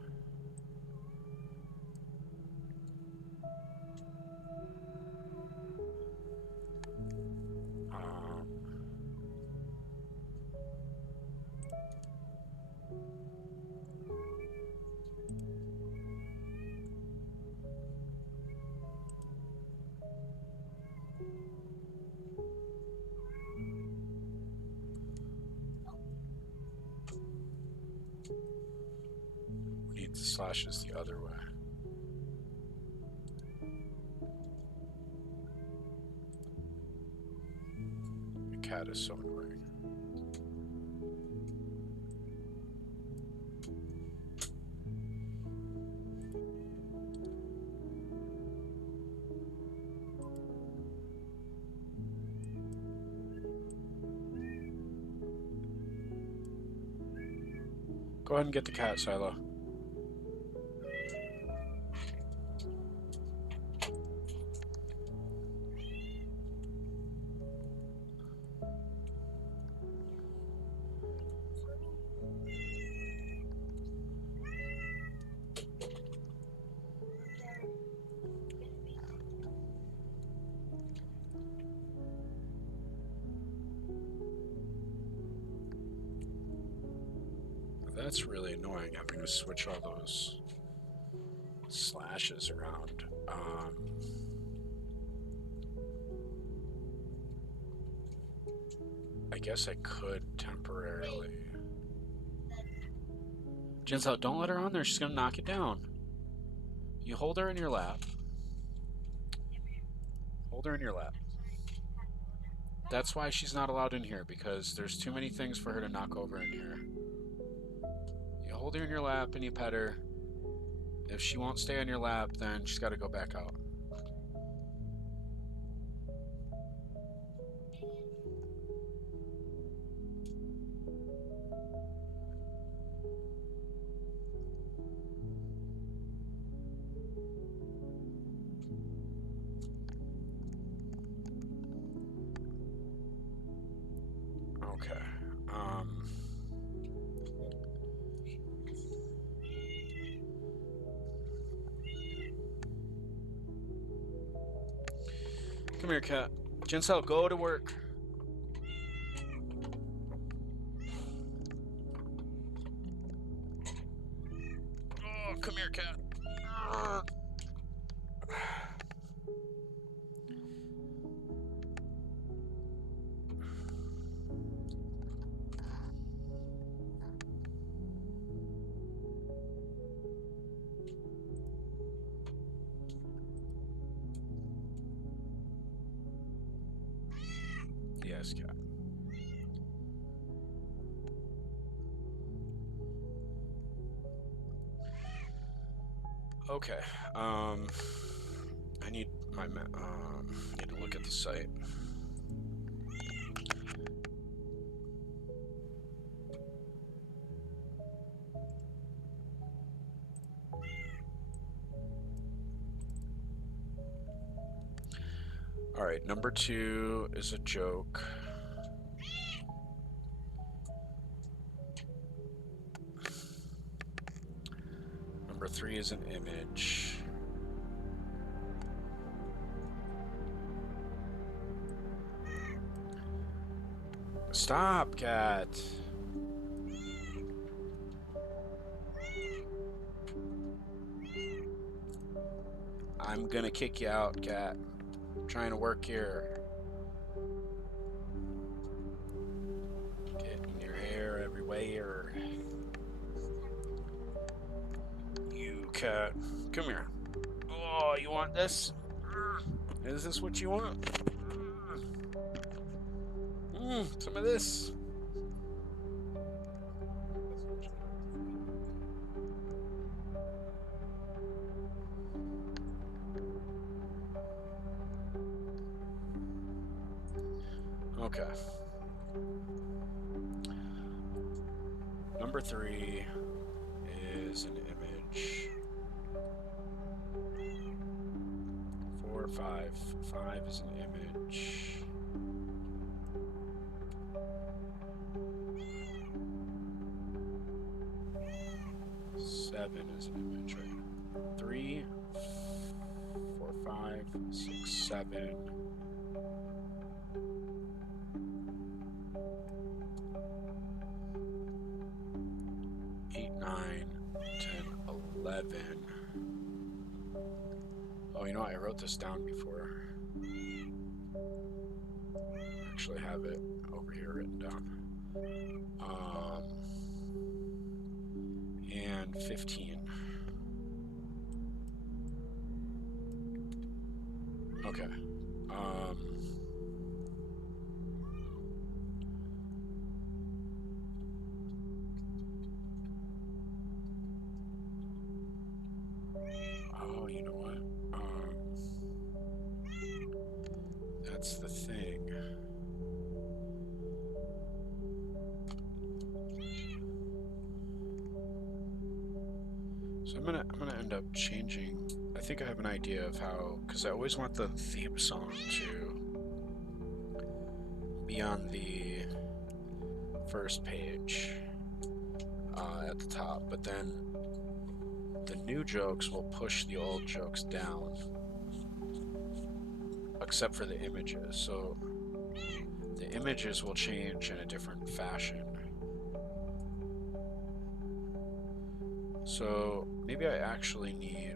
We need the slashes the other way. The cat is so annoying. Go ahead and get the cat, Silo. That's really annoying, having to switch all those slashes around. I guess I could temporarily. Jinzo, don't let her on there. She's gonna knock it down. You hold her in your lap. Hold her in your lap. That's why she's not allowed in here, because there's too many things for her to knock over in here. You hold her in your lap and you pet her. If she won't stay on your lap, then she's got to go back out. Okay. Come here, cat. Jinsel, go to work. Oh, come here, cat. Yes, cat. Okay. I need my need to look at the site. All right, number 2 is a joke. Number 3 is an image. Stop, cat. I'm gonna kick you out, cat. I'm trying to work here. Getting your hair everywhere. You cat. Come here. Oh, you want this? Is this what you want? Some of this. Okay. Number 3 is an image. 4, 5. 5 is an image. 7 is an image, right? 3, 4, 5, 6, 7. 8, 9, 10, 11. Oh, you know what? I wrote this down before. I actually have it over here written down. And 15. Okay. Oh, you know what? That's the thing. So I'm gonna end up changing. I think I have an idea of how, because I always want the theme song to be on the first page at the top, but then the new jokes will push the old jokes down, except for the images. So the images will change in a different fashion. So maybe I actually need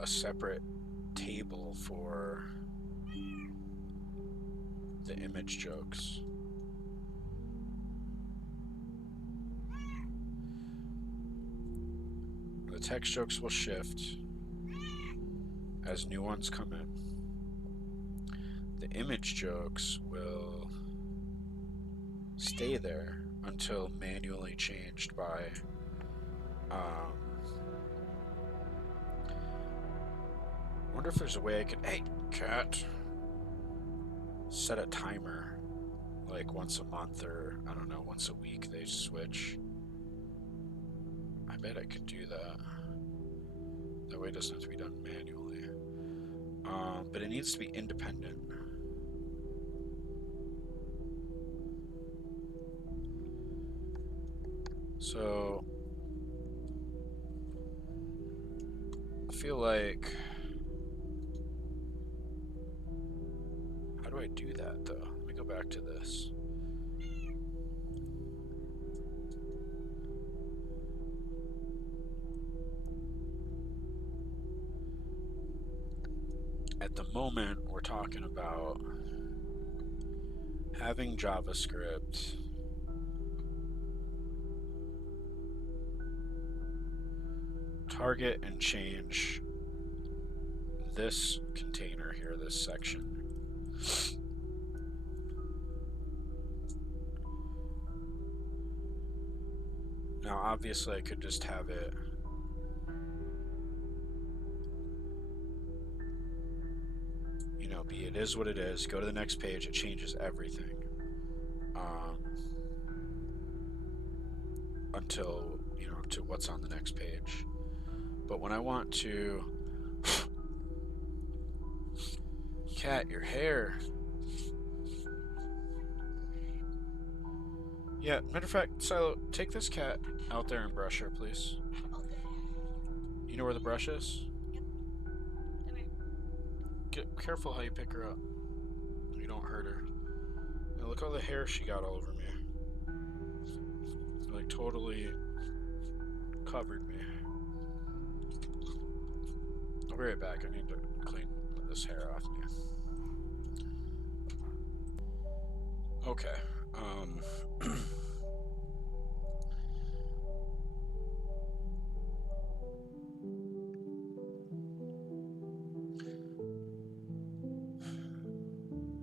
a separate table for the image jokes. The text jokes will shift as new ones come in. The image jokes will stay there until manually changed by I wonder if there's a way I could, hey cat, set a timer like once a month, or I don't know, once a week they switch. I bet I could do that. That way it doesn't have to be done manually. But it needs to be independent. So I feel like, how do I do that though? Let me go back to this. At the moment, we're talking about having JavaScript target and change this container here, this section. Now, obviously, I could just have it be it is what it is. Go to the next page. It changes everything until to what's on the next page. But when I want to cat your hair, yeah, matter of fact, Silo, take this cat out there and brush her, please. You know where the brush is? Get careful how you pick her up. You don't hurt her. Now look all the hair she got all over me. Like totally covered me. I'll be right back. I need to clean this hair off me. Okay.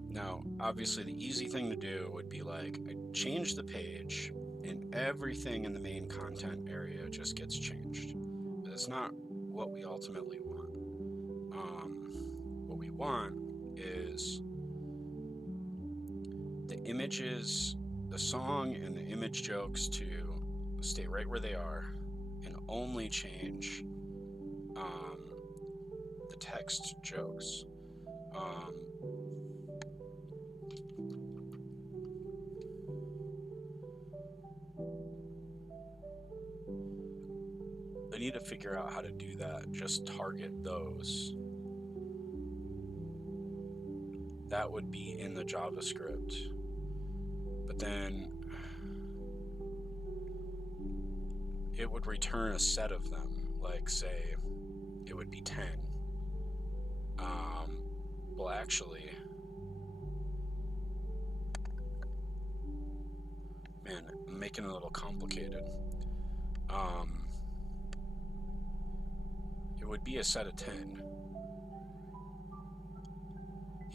Now, obviously the easy thing to do would be like, I change the page and everything in the main content area just gets changed. But that's not what we ultimately want. What we want is the images, the song and the image jokes to stay right where they are and only change the text jokes. I need to figure out how to do that. Just target those. That would be in the JavaScript. But then it would return a set of them. Like, say, it would be 10. Well, actually, man, I'm making it a little complicated. It would be a set of 10.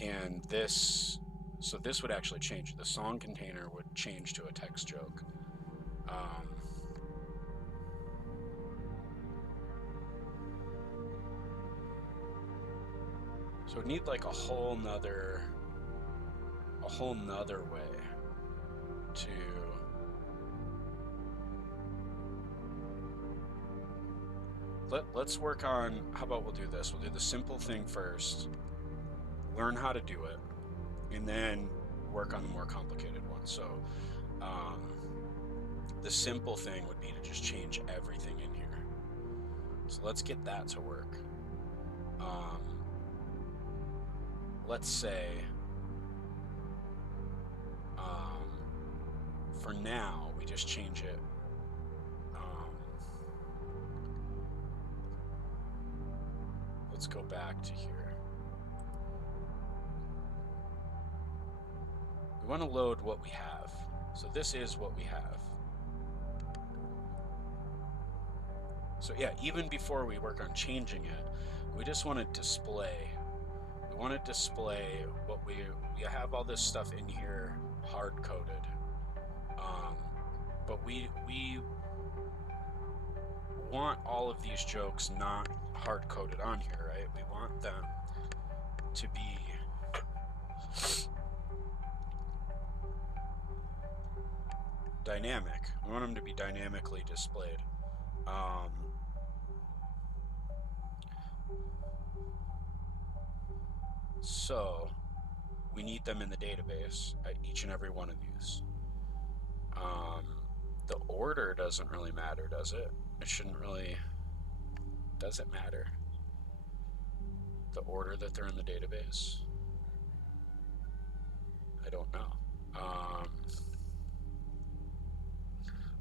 And this, so this would actually change. The song container would change to a text joke. So it'd need like a whole nother way to let's work on, how about we'll do this. We'll do the simple thing first, learn how to do it, and then work on the more complicated one. So the simple thing would be to just change everything in here. So let's get that to work. Let's say for now we just change it. Let's go back to here. want to load what we have. So this is what we have. So yeah, even before we work on changing it, we just want to display. We want to display what we have all this stuff in here hard coded. But we want all of these jokes not hard coded on here, right? We want them to be dynamic. We want them to be dynamically displayed. So we need them in the database at each and every one of these. The order doesn't really matter, does it? It shouldn't really. Does it matter? The order that they're in the database? I don't know.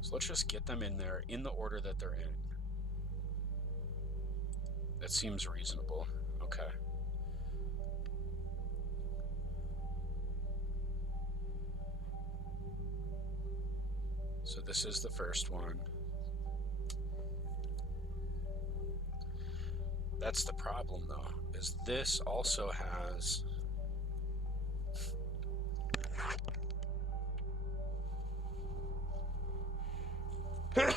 So let's just get them in there in the order that they're in. That seems reasonable. Okay. So this is the first one. That's the problem, though, is this also has I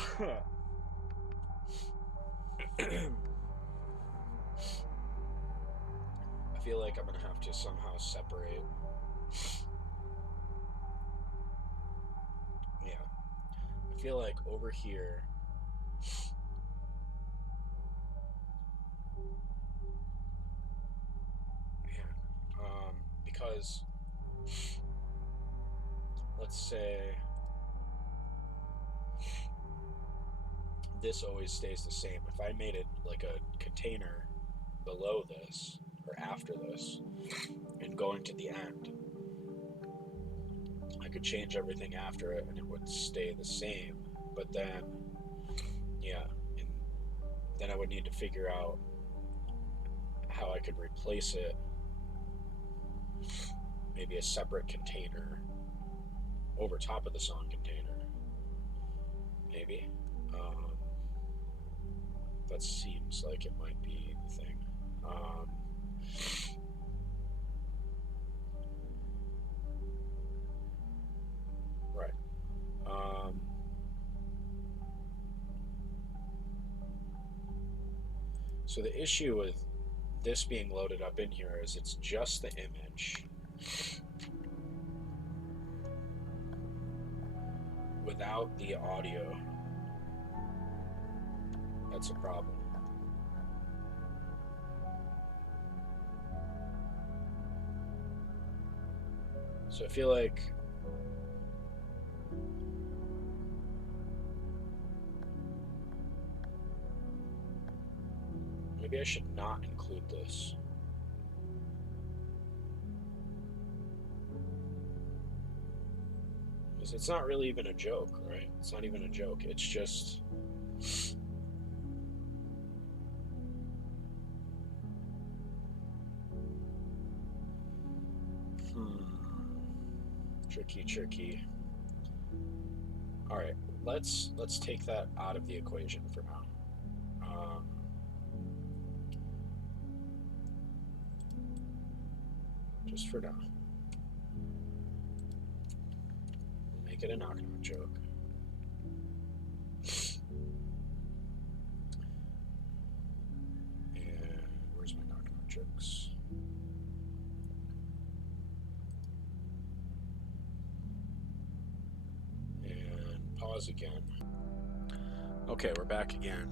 feel like I'm gonna have to somehow separate. Yeah. I feel like over here. Because let's say this always stays the same. If I made it like a container below this or after this and going to the end, I could change everything after it and it would stay the same. But then, yeah, and then I would need to figure out how I could replace it. Maybe a separate container over top of the song container. Maybe. That seems like it might be the thing. Right. So the issue with this being loaded up in here is it's just the image without the audio. That's a problem. So I feel like maybe I should not include this. Because it's not really even a joke, right? It's not even a joke. It's just tricky. All right, let's take that out of the equation for now. Just for now. Make it a knock-knock joke. And where's my knock-knock jokes? And pause again. Okay, we're back again.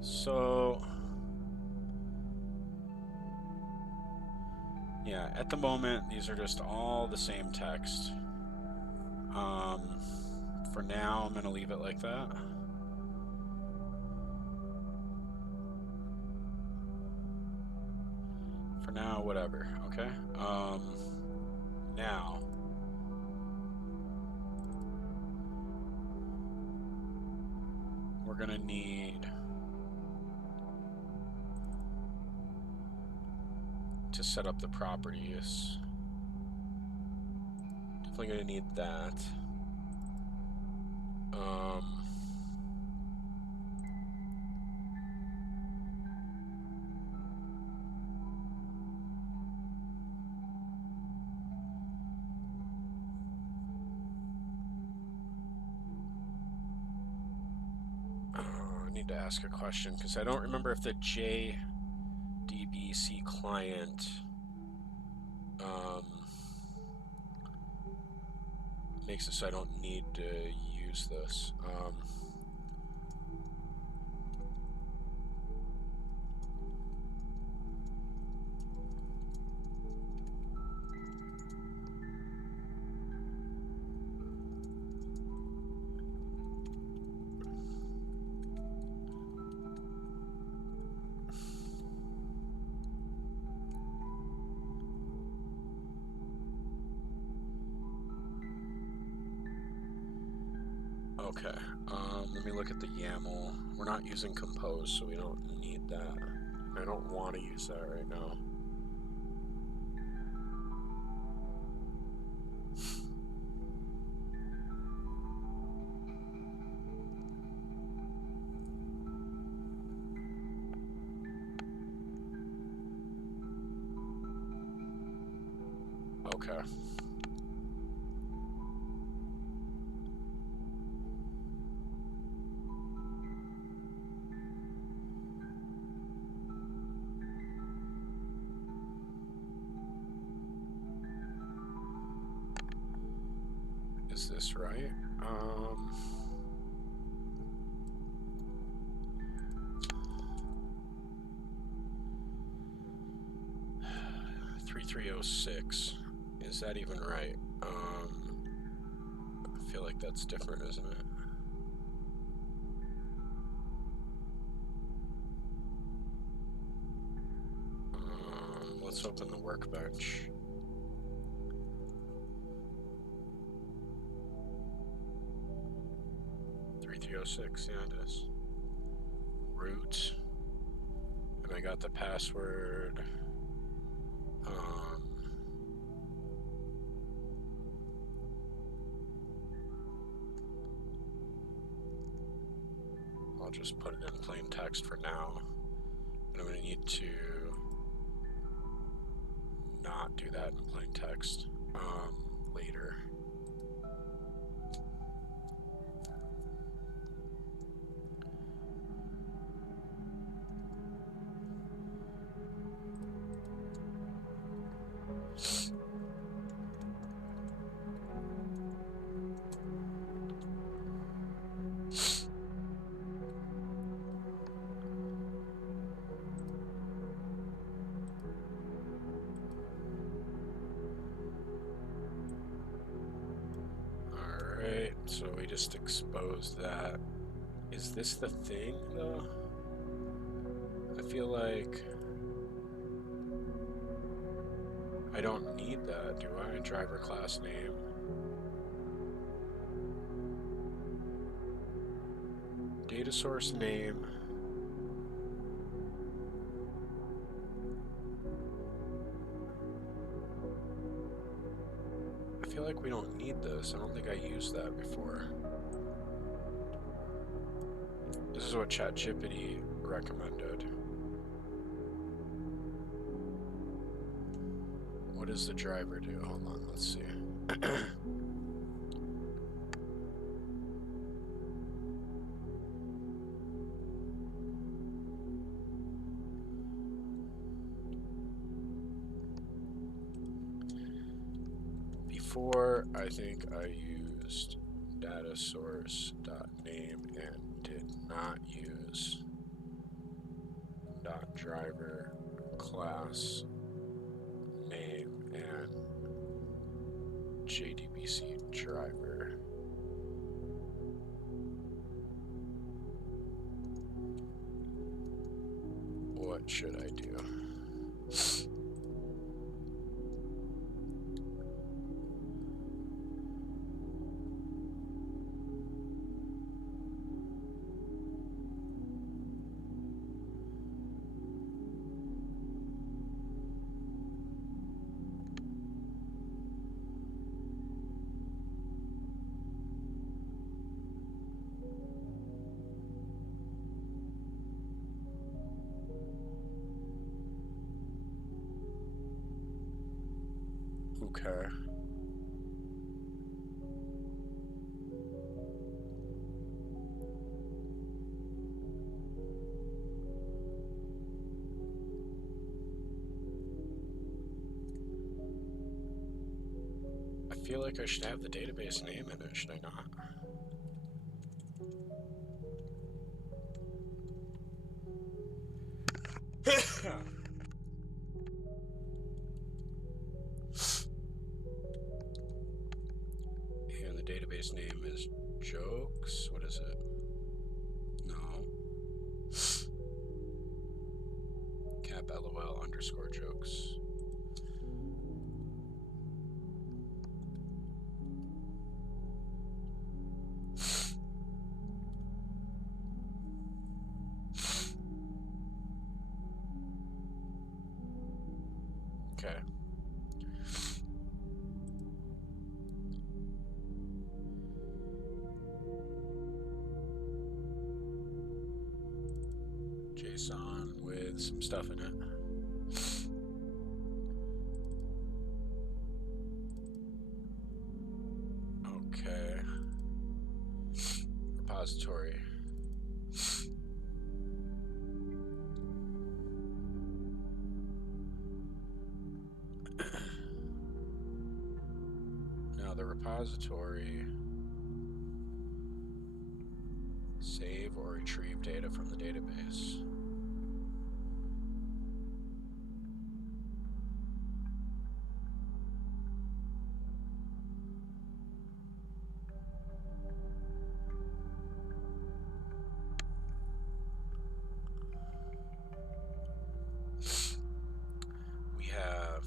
So yeah, at the moment, these are just all the same text. For now, I'm going to leave it like that. For now, whatever, okay? Now, we're going to need to set up the properties. Definitely gonna need that. I need to ask a question because I don't remember if the JDBC client makes it so I don't need to use this. Okay, let me look at the YAML. We're not using Compose, so we don't need that. I don't want to use that right now. Okay. Is this right? 3306. Is that even right? I feel like that's different, isn't it? Let's open the workbench. .3.3.06, yeah it is. Root. And I got the password. I'll just put it in plain text for now. And I'm going to need to not do that in plain text later. So we just exposed that. Is this the thing, though? I feel like I don't need that, do I? Driver class name. Data source name. I feel like we don't need this. I don't think I used that before. This is what ChatGPT recommended. What does the driver do? Hold on, let's see. Before, I think I used data source.name and did not use .driver class name and JDBC driver. What should I do? Okay. I feel like I should have the database name in it, should I not? And the database name is jokes. What is it? No. Cap LOL underscore jokes. Okay. JSON with some stuff in it. Okay. Repository. Now the repository save or retrieve data from the database. We have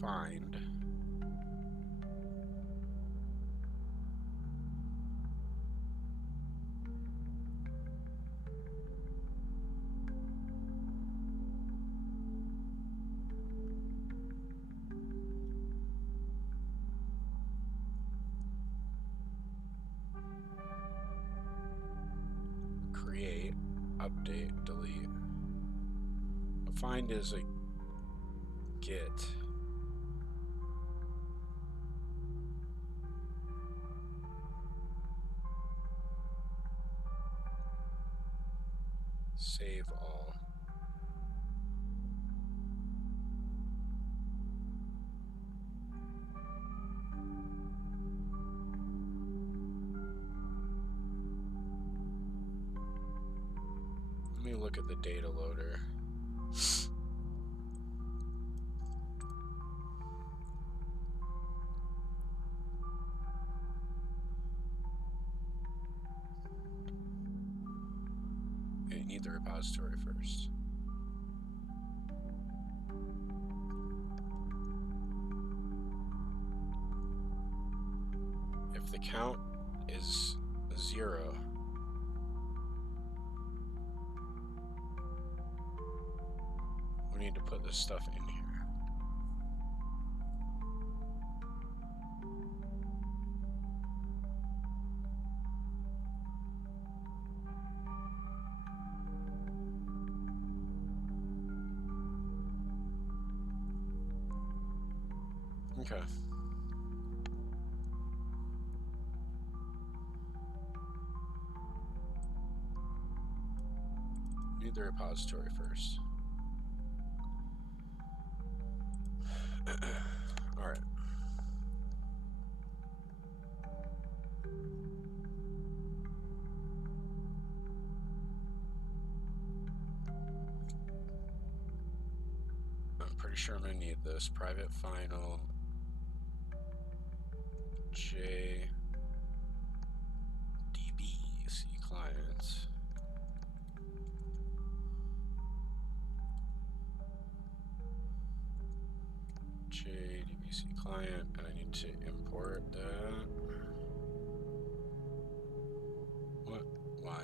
find. Create, update, delete. A find is a get. Save all. Let me look at the data loader. You need the repository first. If the count is 0, we need to put this stuff in here. Okay. Need the repository first. All right. I'm pretty sure I'm gonna need this private final JDBC client. JDBC client, and I need to import that. What? Why?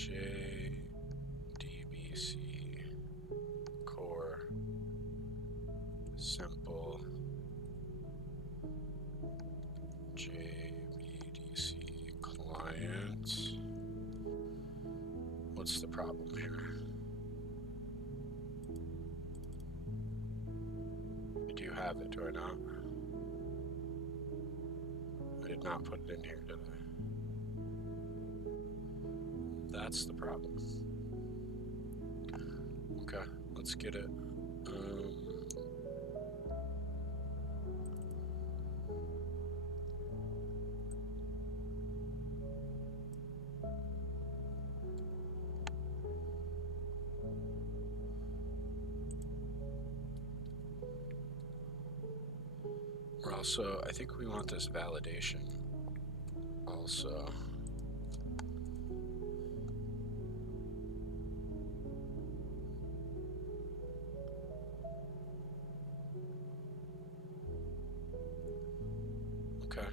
JDBC core simple JBDC client. What's the problem here? I do have it, do I not? I did not put it in here, did I? That's the problem. Okay, let's get it. We're also, I think we want this validation also. Okay,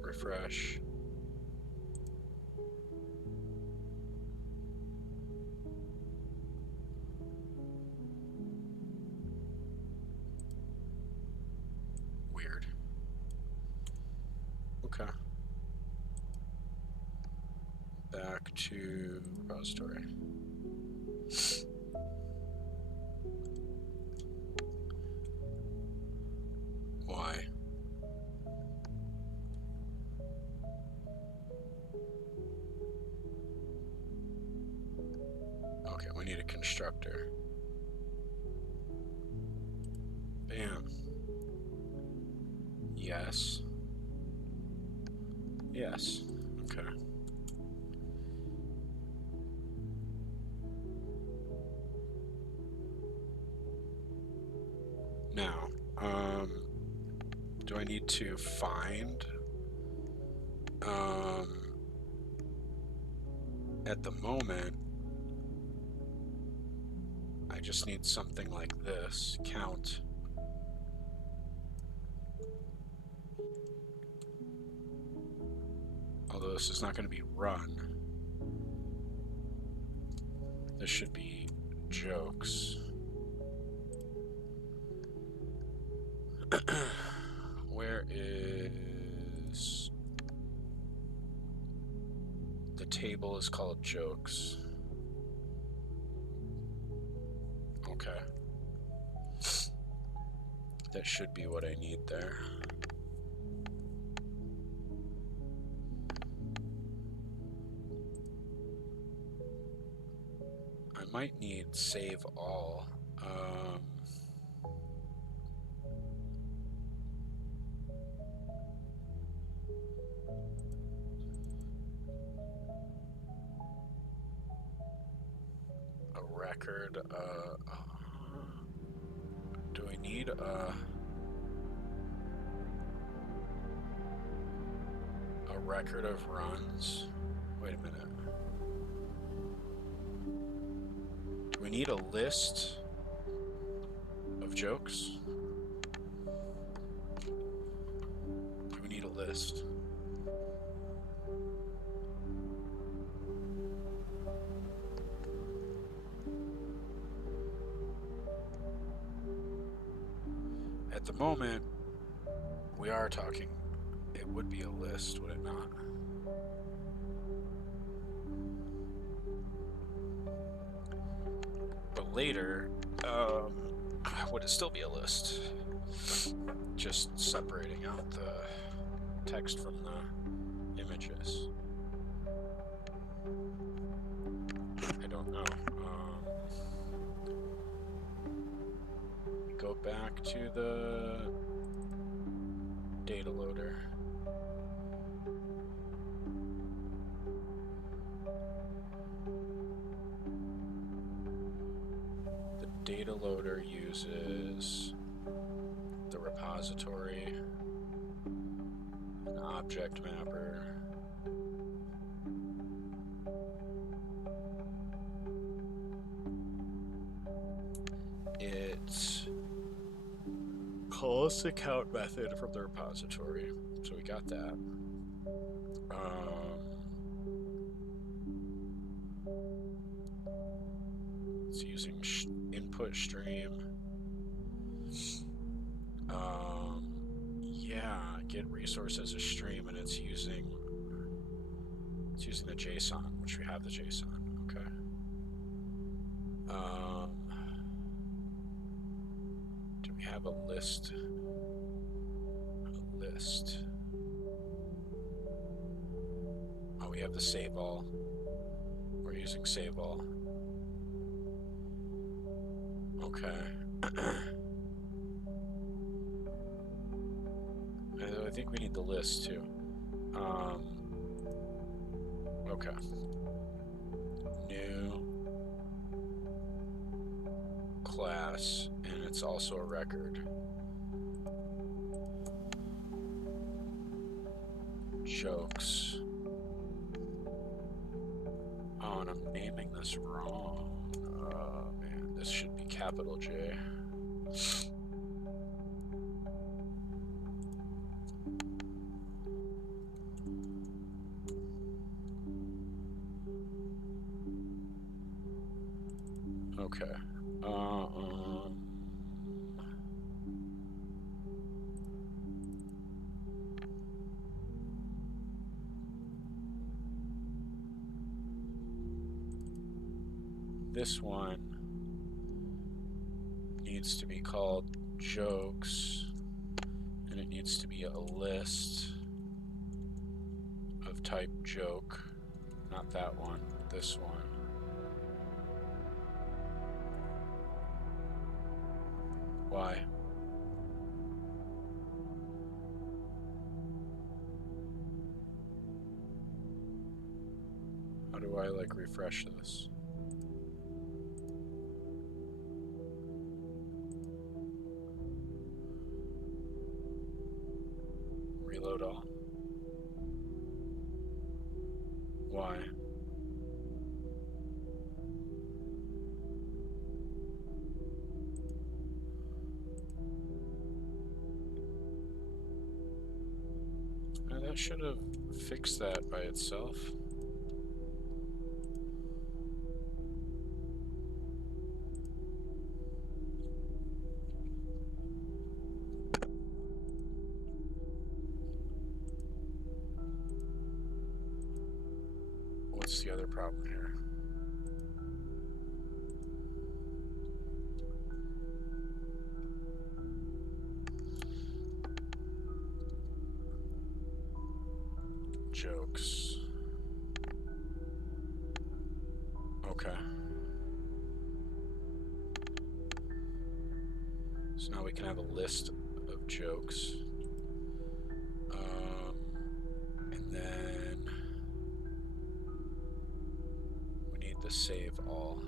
refresh. Weird. Okay. Back to repository. Why? Okay, we need a constructor. Bam. Yes. Yes. Okay. Now, do I need to find, at the moment, I just need something like this, count. Although this is not going to be run. This should be jokes. Where is... The table is called jokes. Okay. That should be what I need there. I might need save all. A record. Do I need a record of runs? Wait a minute. Do we need a list of jokes? Do we need a list? At the moment, we are talking, it would be a list, would it not? But later, would it still be a list? Just separating out the text from the images. I don't know. Go back to the data loader. The data loader uses the repository, an object mapper, it calls the count method from the repository, so we got that. It's using input stream. Yeah, get resource as a stream, and it's using the JSON, which we have the JSON. Okay. Do we have a list? Oh, we have the save all. We're using save all. Okay. I think we need the list too. Okay. New class, and it's also a record. Jokes. Oh, and I'm naming this wrong. Oh man, this should be capital J. Okay. This one needs to be called jokes, and it needs to be a list of type joke. Not that one, this one. Why? How do I like refresh this? Reload all? Why? That should have fixed that by itself. What's the other problem here? Jokes. Okay. So now we can have a list of jokes. And then we need to save all.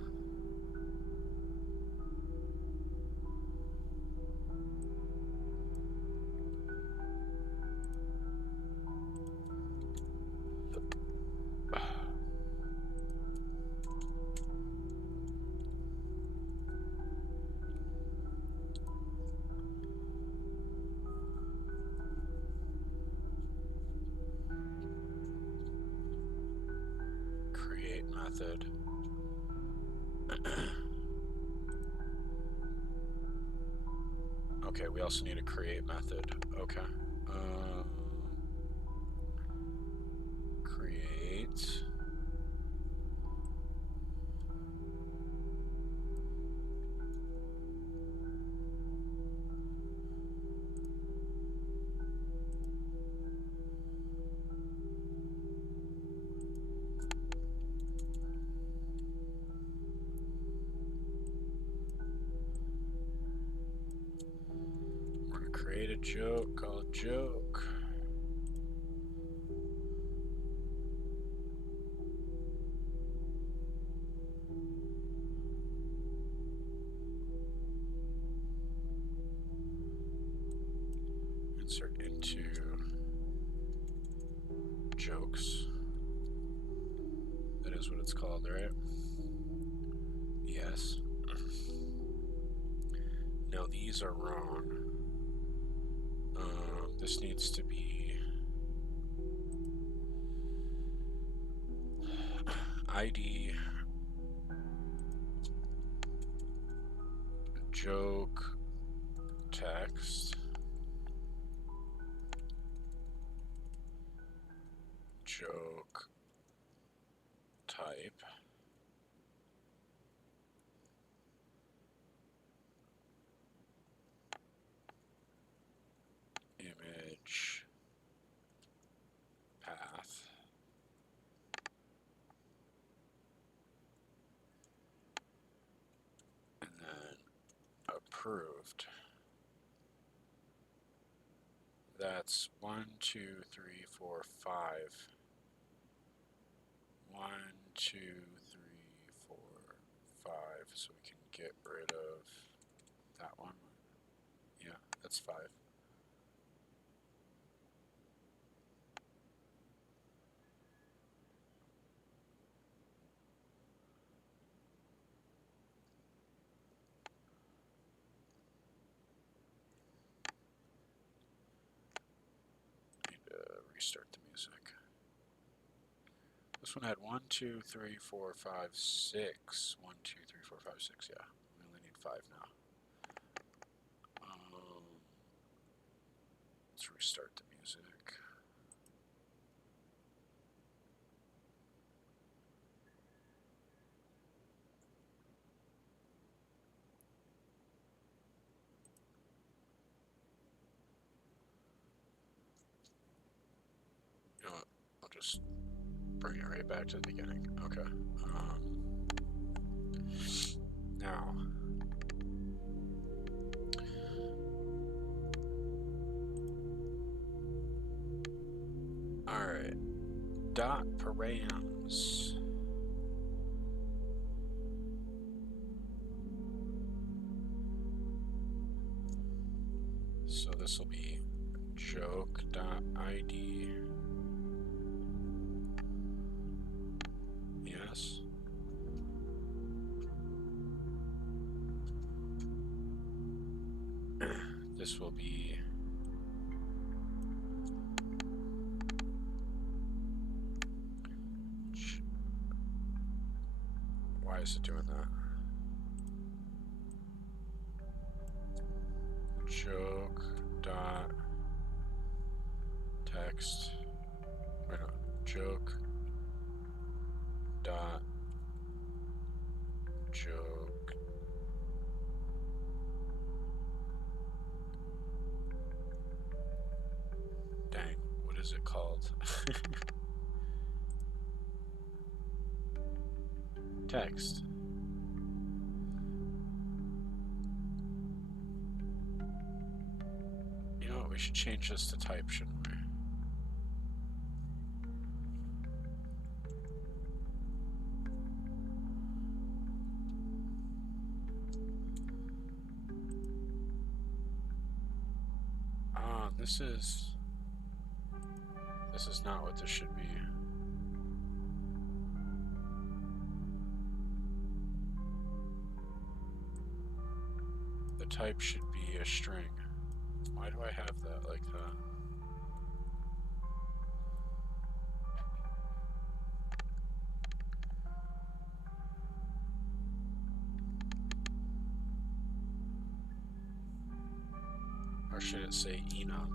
Method. Okay, we also need a create method. Okay. Create. Create a joke, call it joke. Insert into jokes. That is what it's called, right? Yes. Now these are wrong. This needs to be ID joke text, joke type, image path, and then approved. That's 1, 2, 3, 4, 5. 1, 2, 3, 4, 5. So we can get rid of that one. Yeah, that's 5. Need to restart the music. This one had 1, 2, 3, 4, 5, 6. 1, 2, 3, 4, 5, 6. Yeah, we only need 5 now. Let's restart the music. You know what? I'll just bring it right back to the beginning. Okay. Now. Alright. Dot params. So this will be joke.id. Yes. This will be why is it doing that? Joke dot text. Wait, no. Joke dot joke dang, what is it called? Text. You know what, we should change this to type, shouldn't we? This is not what this should be. The type should be a string. Why do I have that like that? Or should it say enum?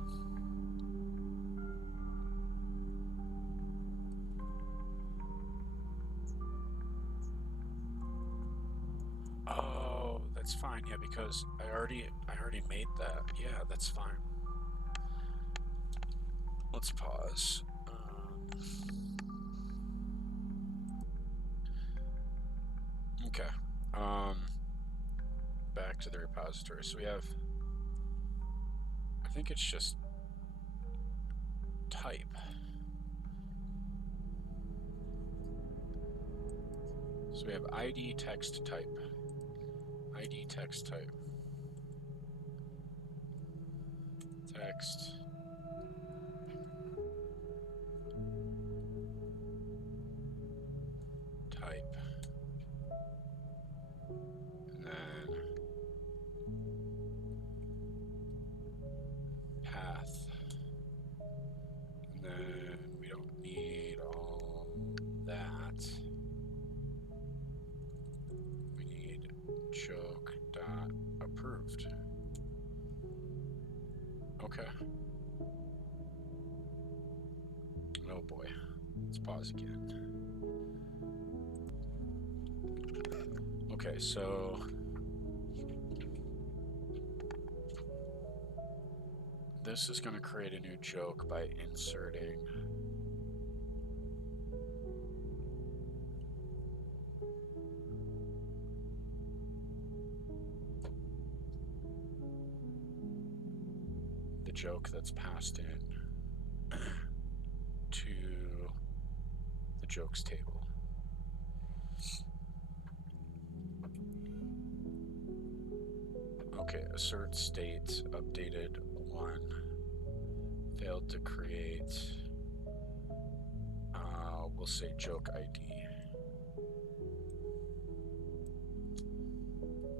Oh, that's fine. Yeah, because I already made that. Yeah, that's fine. Let's pause. Okay. Back to the repository. So we have, I think it's just type. So we have ID text type. ID text type. Text. Type. And then path. And then we don't need all that. We need joke.approved. Okay. Oh boy. Let's pause again. Okay, so this is going to create a new joke by inserting the joke that's passed in to the jokes table. Okay, assert state updated 1. Failed to create, we'll say joke ID.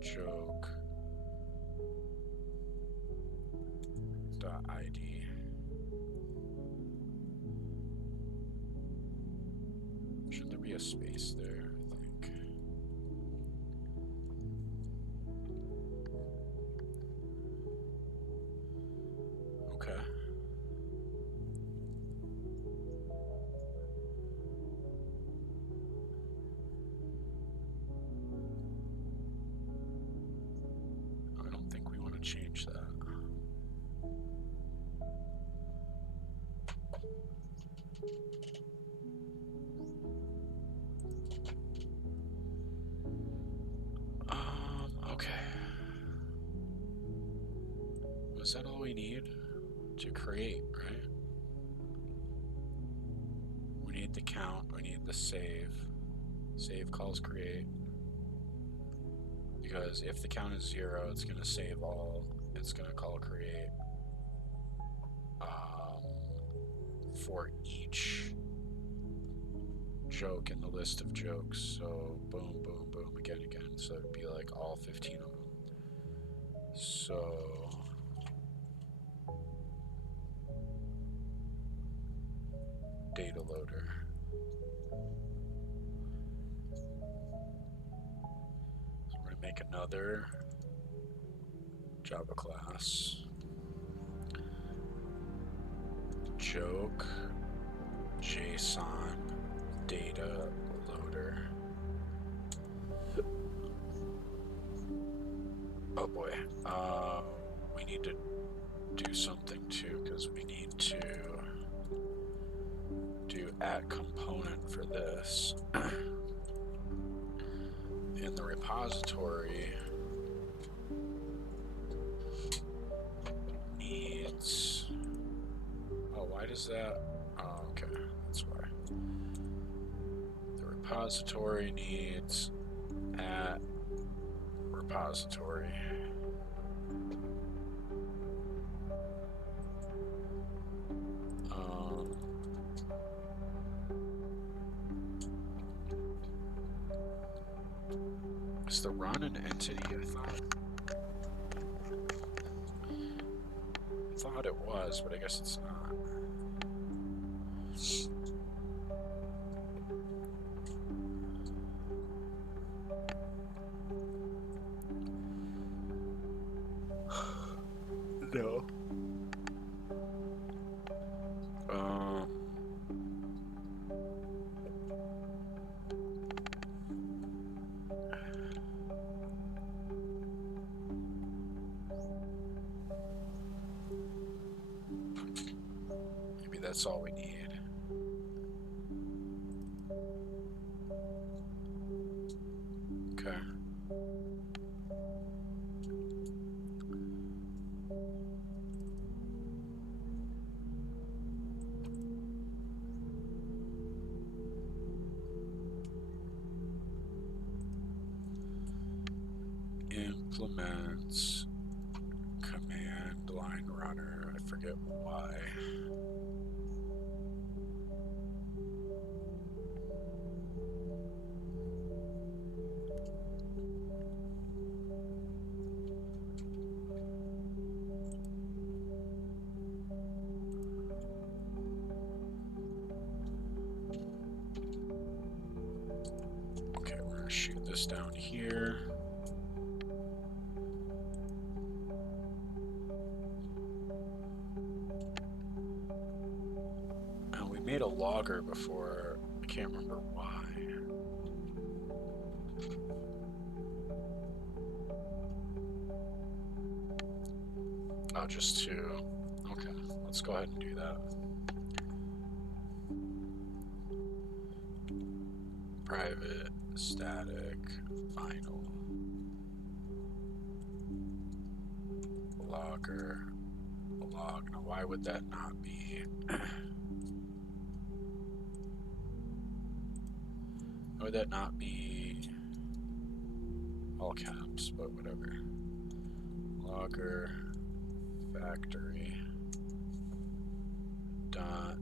Joke dot ID. Should there be a space there, I think. Okay. I don't think we want to change that. Okay. Was that all we need to create, right? We need the count, we need the save. Save calls create. Because if the count is 0, it's going to save all. It's going to call create for each joke in the list of jokes. So boom, boom, boom, again. So it'd be like all 15 of them. So data loader. So we're going to make another Java class. Joke JSON data loader. Oh boy. We need to do something too, because we need to do add component for this. In the repository needs, oh, why does that, oh, okay, that's why. The repository needs at repository. Is the run an entity? I thought it was, but I guess it's not. No. Maybe that's all we need. Okay. Implements command line runner. I forget why. Okay, we're gonna shoot this down here. a logger before. I can't remember why. Oh, just 2. Okay, let's go ahead and do that. Private, static, final, logger, log. Now, why would that not be? Why would that not be all caps, but whatever. Logger, factory, dot,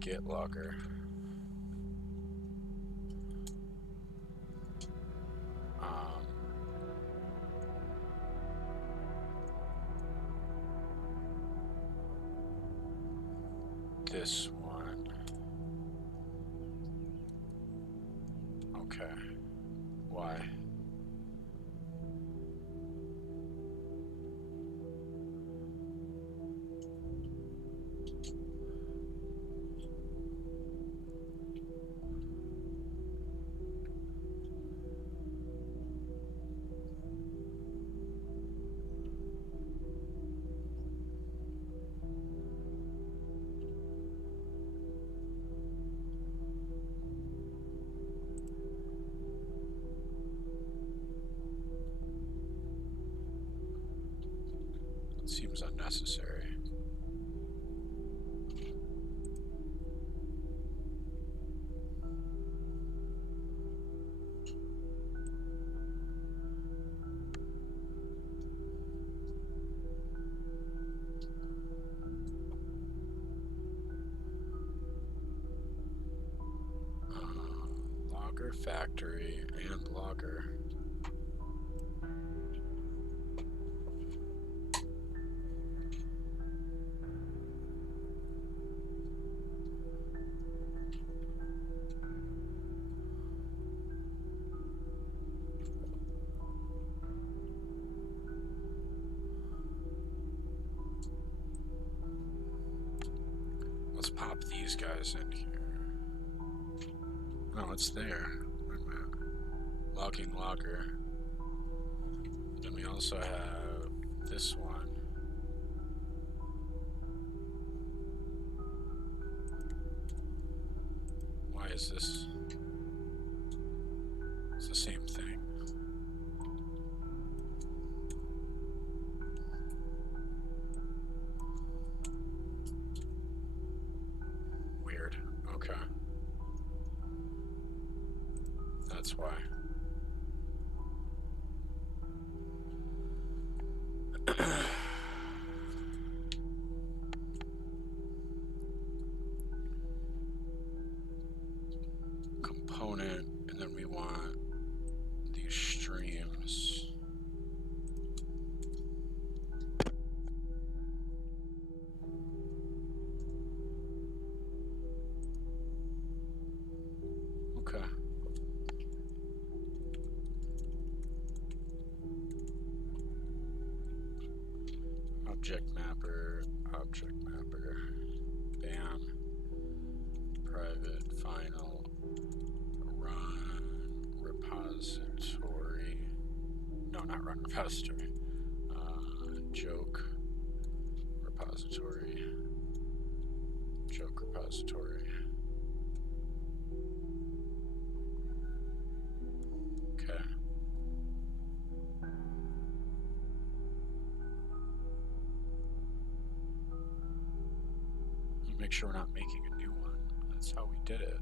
get logger. This one. Okay. Why? Seems unnecessary. Logger factory and logger. Let's pop these guys in here. Oh, it's there. Wait a minute. Logging logger. Then we also have this one. Why is this? It's the same thing. Weird. Okay. That's why. Component, and then we want these streams. Okay. Object mapper, bam, private, final, run, repository, no, not run repository, joke, repository, joke repository. Okay. Make sure we're not making a new one. That's how we did it.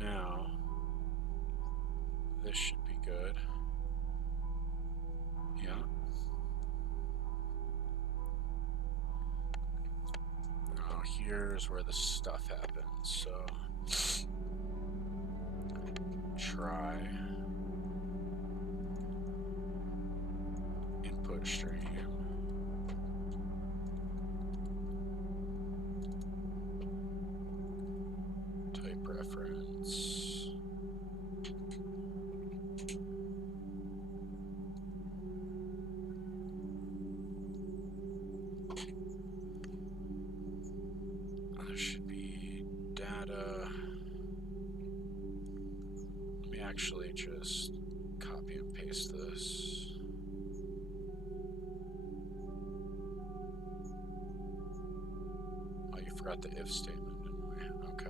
Now, this should be good. Yeah. Now here's where the stuff happens. So try input stream. actually just copy and paste this. Oh, you forgot the if statement, didn't we? Okay.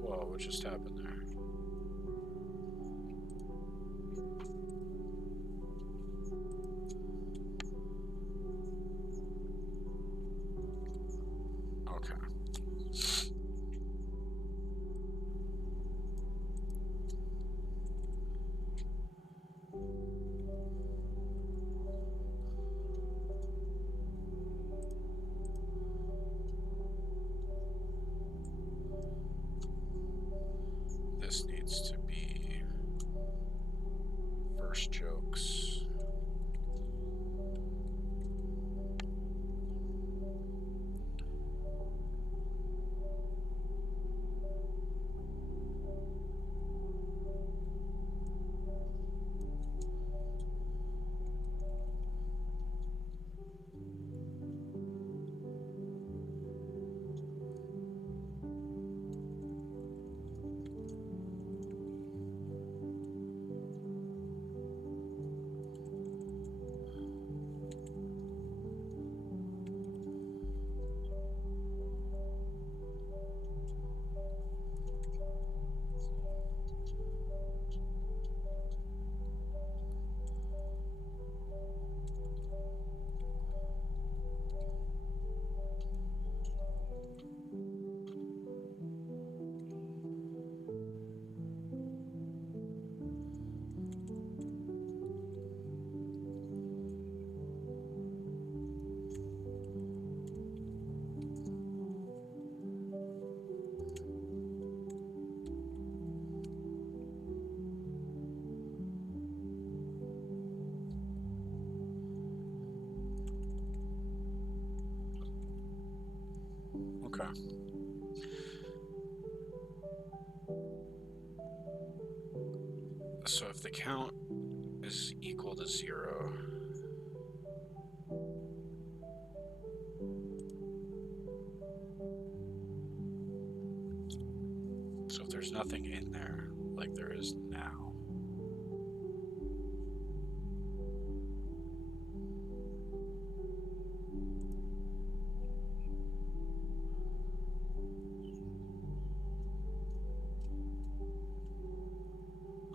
Whoa, what just happened there? Okay. This needs to be first jokes. Okay. So if the count is equal to 0, so if there's nothing in there, like there is now,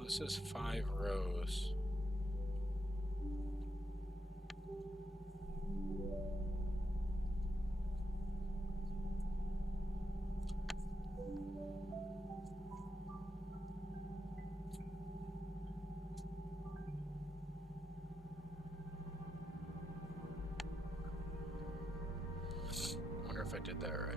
this is 5 rows. I wonder if I did that right.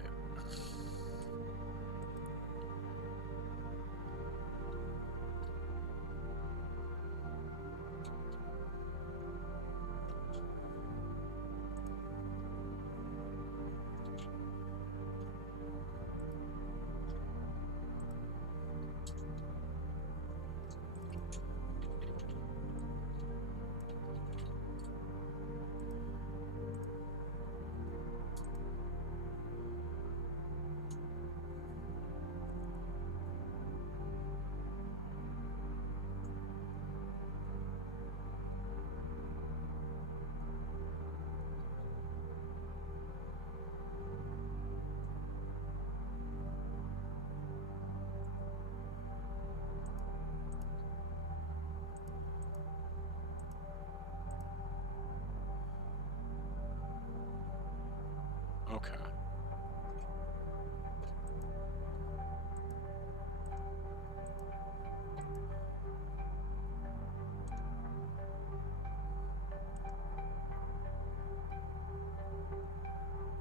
Okay.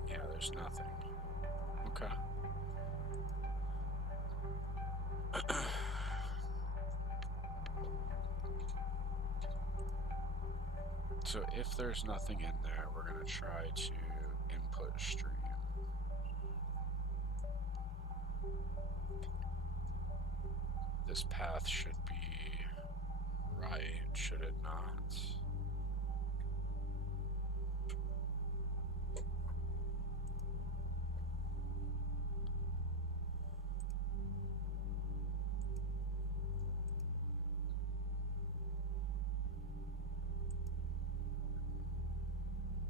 Yeah, there's nothing. Okay. So if there's nothing in there, we're going to try to input stream. This path should be right, should it not?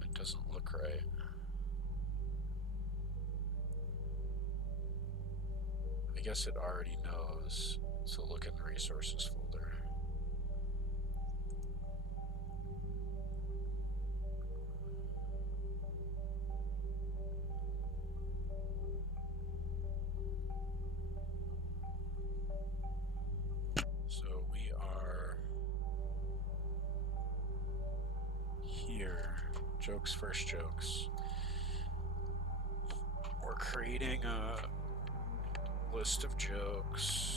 It doesn't look right. I guess it already knows, so look in the resources folder. So we are here. Jokes first jokes. We're creating a list of jokes.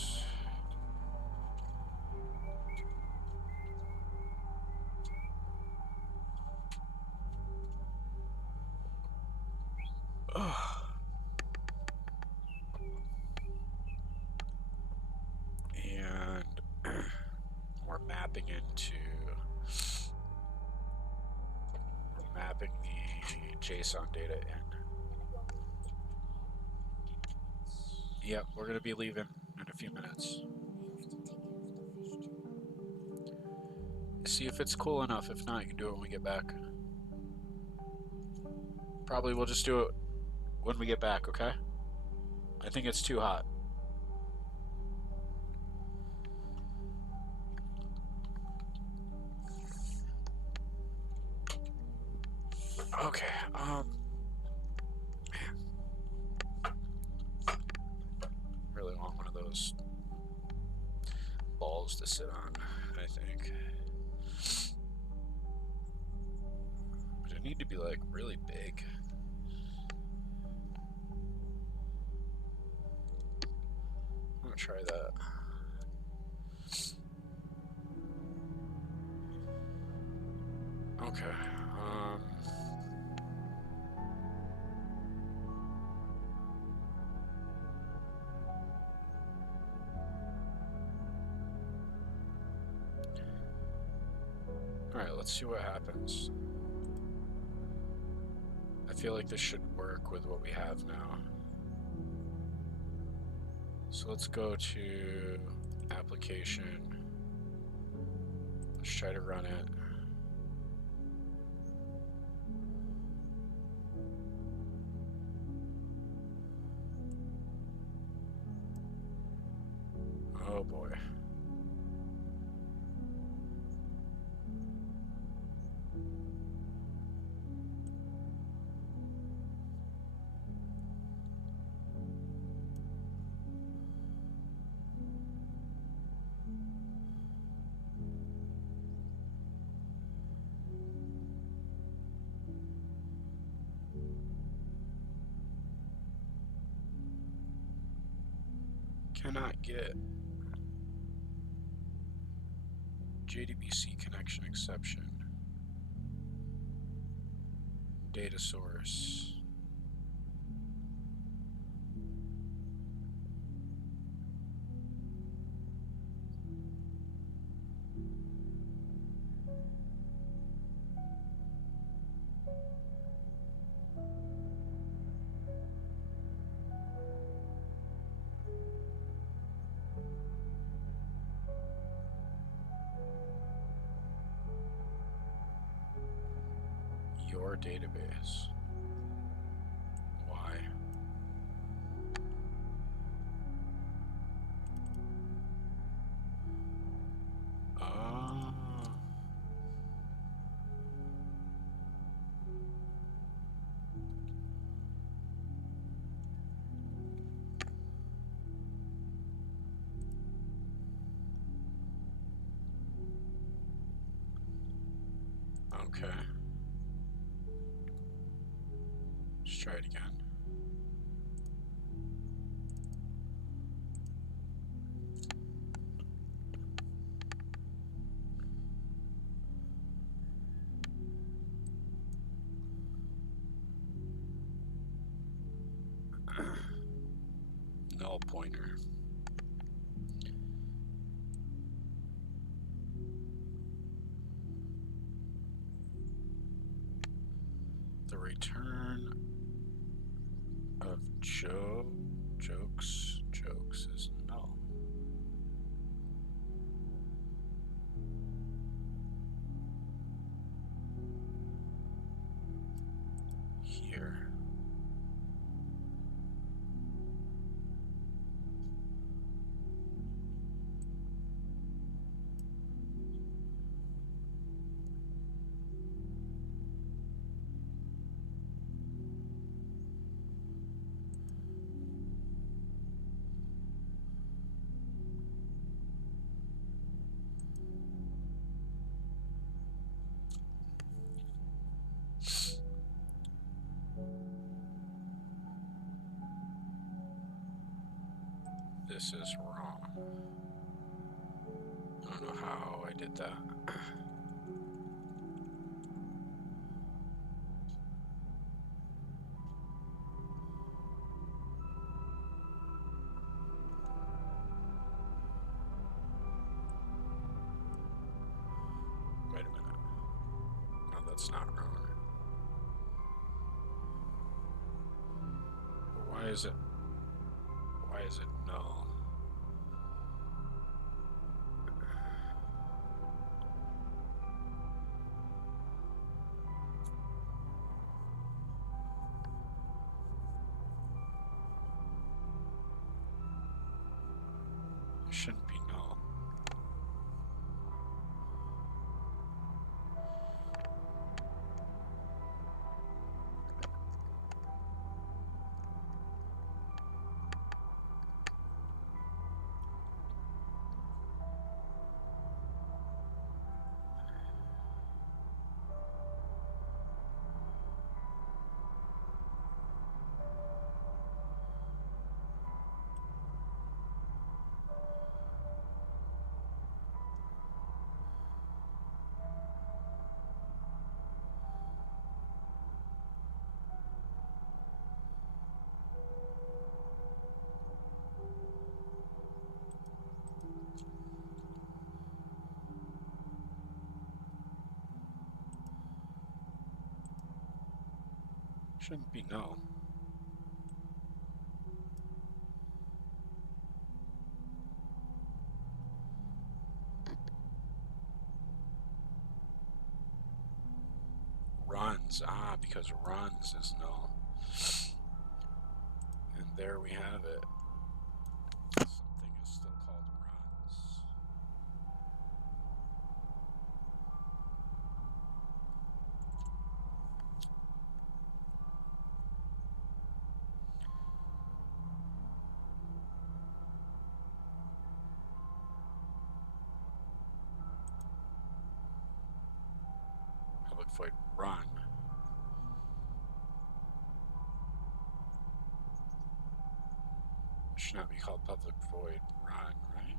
And we're mapping the JSON data in. Yep, we're gonna be leaving in a few minutes. See if it's cool enough. If not, you can do it when we get back. Probably we'll just do it when we get back, okay? I think it's too hot. Okay, man. Really want one of those balls to sit on, I think. But it need to be like really big. I'm gonna try that. Okay. Alright, let's see what happens. I feel like this should work with what we have now. So let's go to application. Let's try to run it. Oh boy. Cannot get JDBC connection exception. Data source. Your database. Why? Oh. Okay. Let's try it again. Null pointer. The return of jokes is null. here. This is wrong. I don't know how I did that. Wait a minute. No, that's not wrong. Why is it null? It shouldn't be null. Shouldn't be null. Runs. Ah, because runs is null. And there we have it. Something is still called runs. Public void run. Should not be called public void run, right?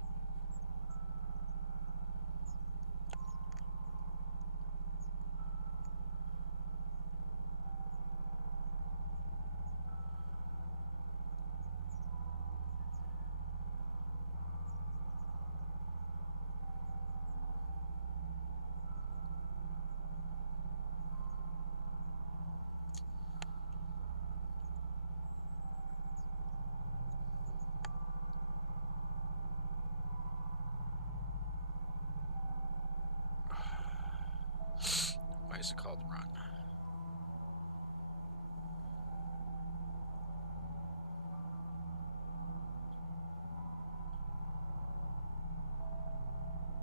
Why is it called run?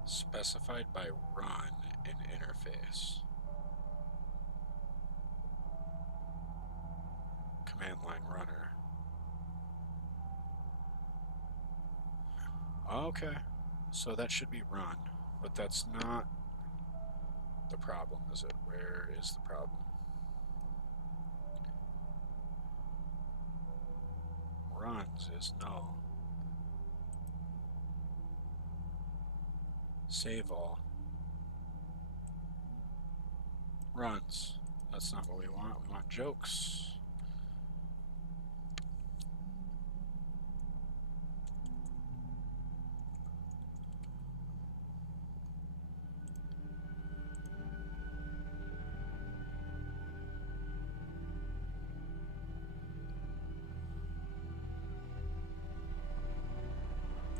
Specified by run in interface. Command line runner. Okay, so that should be run, but that's not the problem, is it? Where is the problem? Runs is null. Save all. Runs. That's not what we want. We want jokes.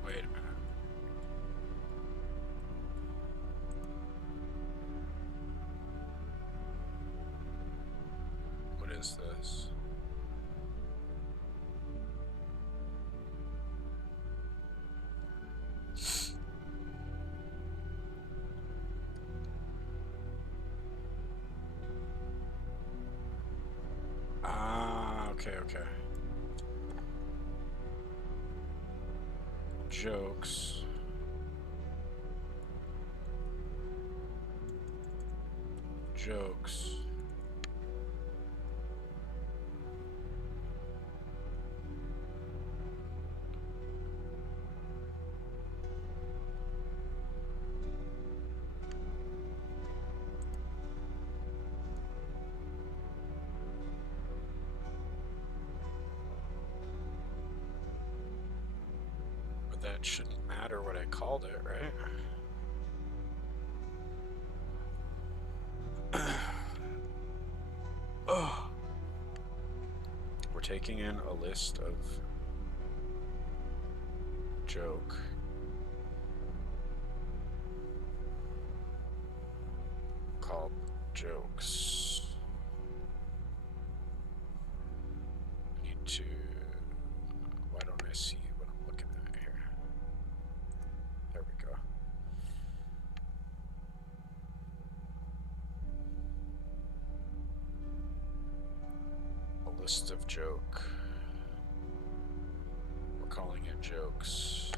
Wait a minute. What is this? is. Okay, okay. Jokes. Jokes. But that shouldn't matter what I called it, right? Oh. We're taking in a list of joke. Called jokes. I need to. Why don't I see what I'm looking at here? There we go. A list of joke. We're calling it jokes.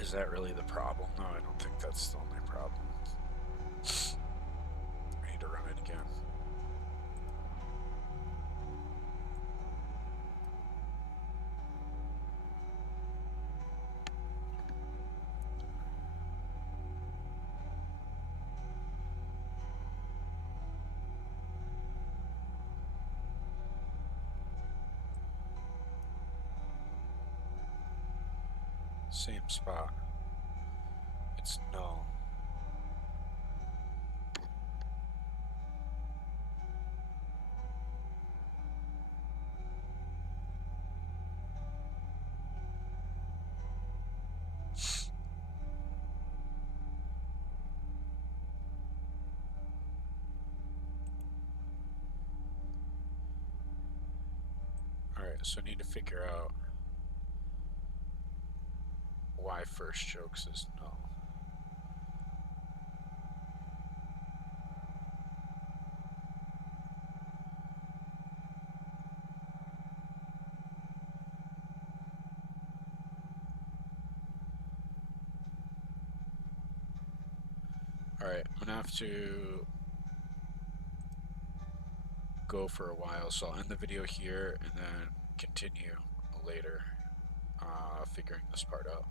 Is that really the problem? No, I don't think that's the only problem. I need to run it again. Same spot. It's null. Alright, so I need to figure out why first jokes is null. Alright, I'm gonna have to go for a while, so I'll end the video here and then continue later, figuring this part out.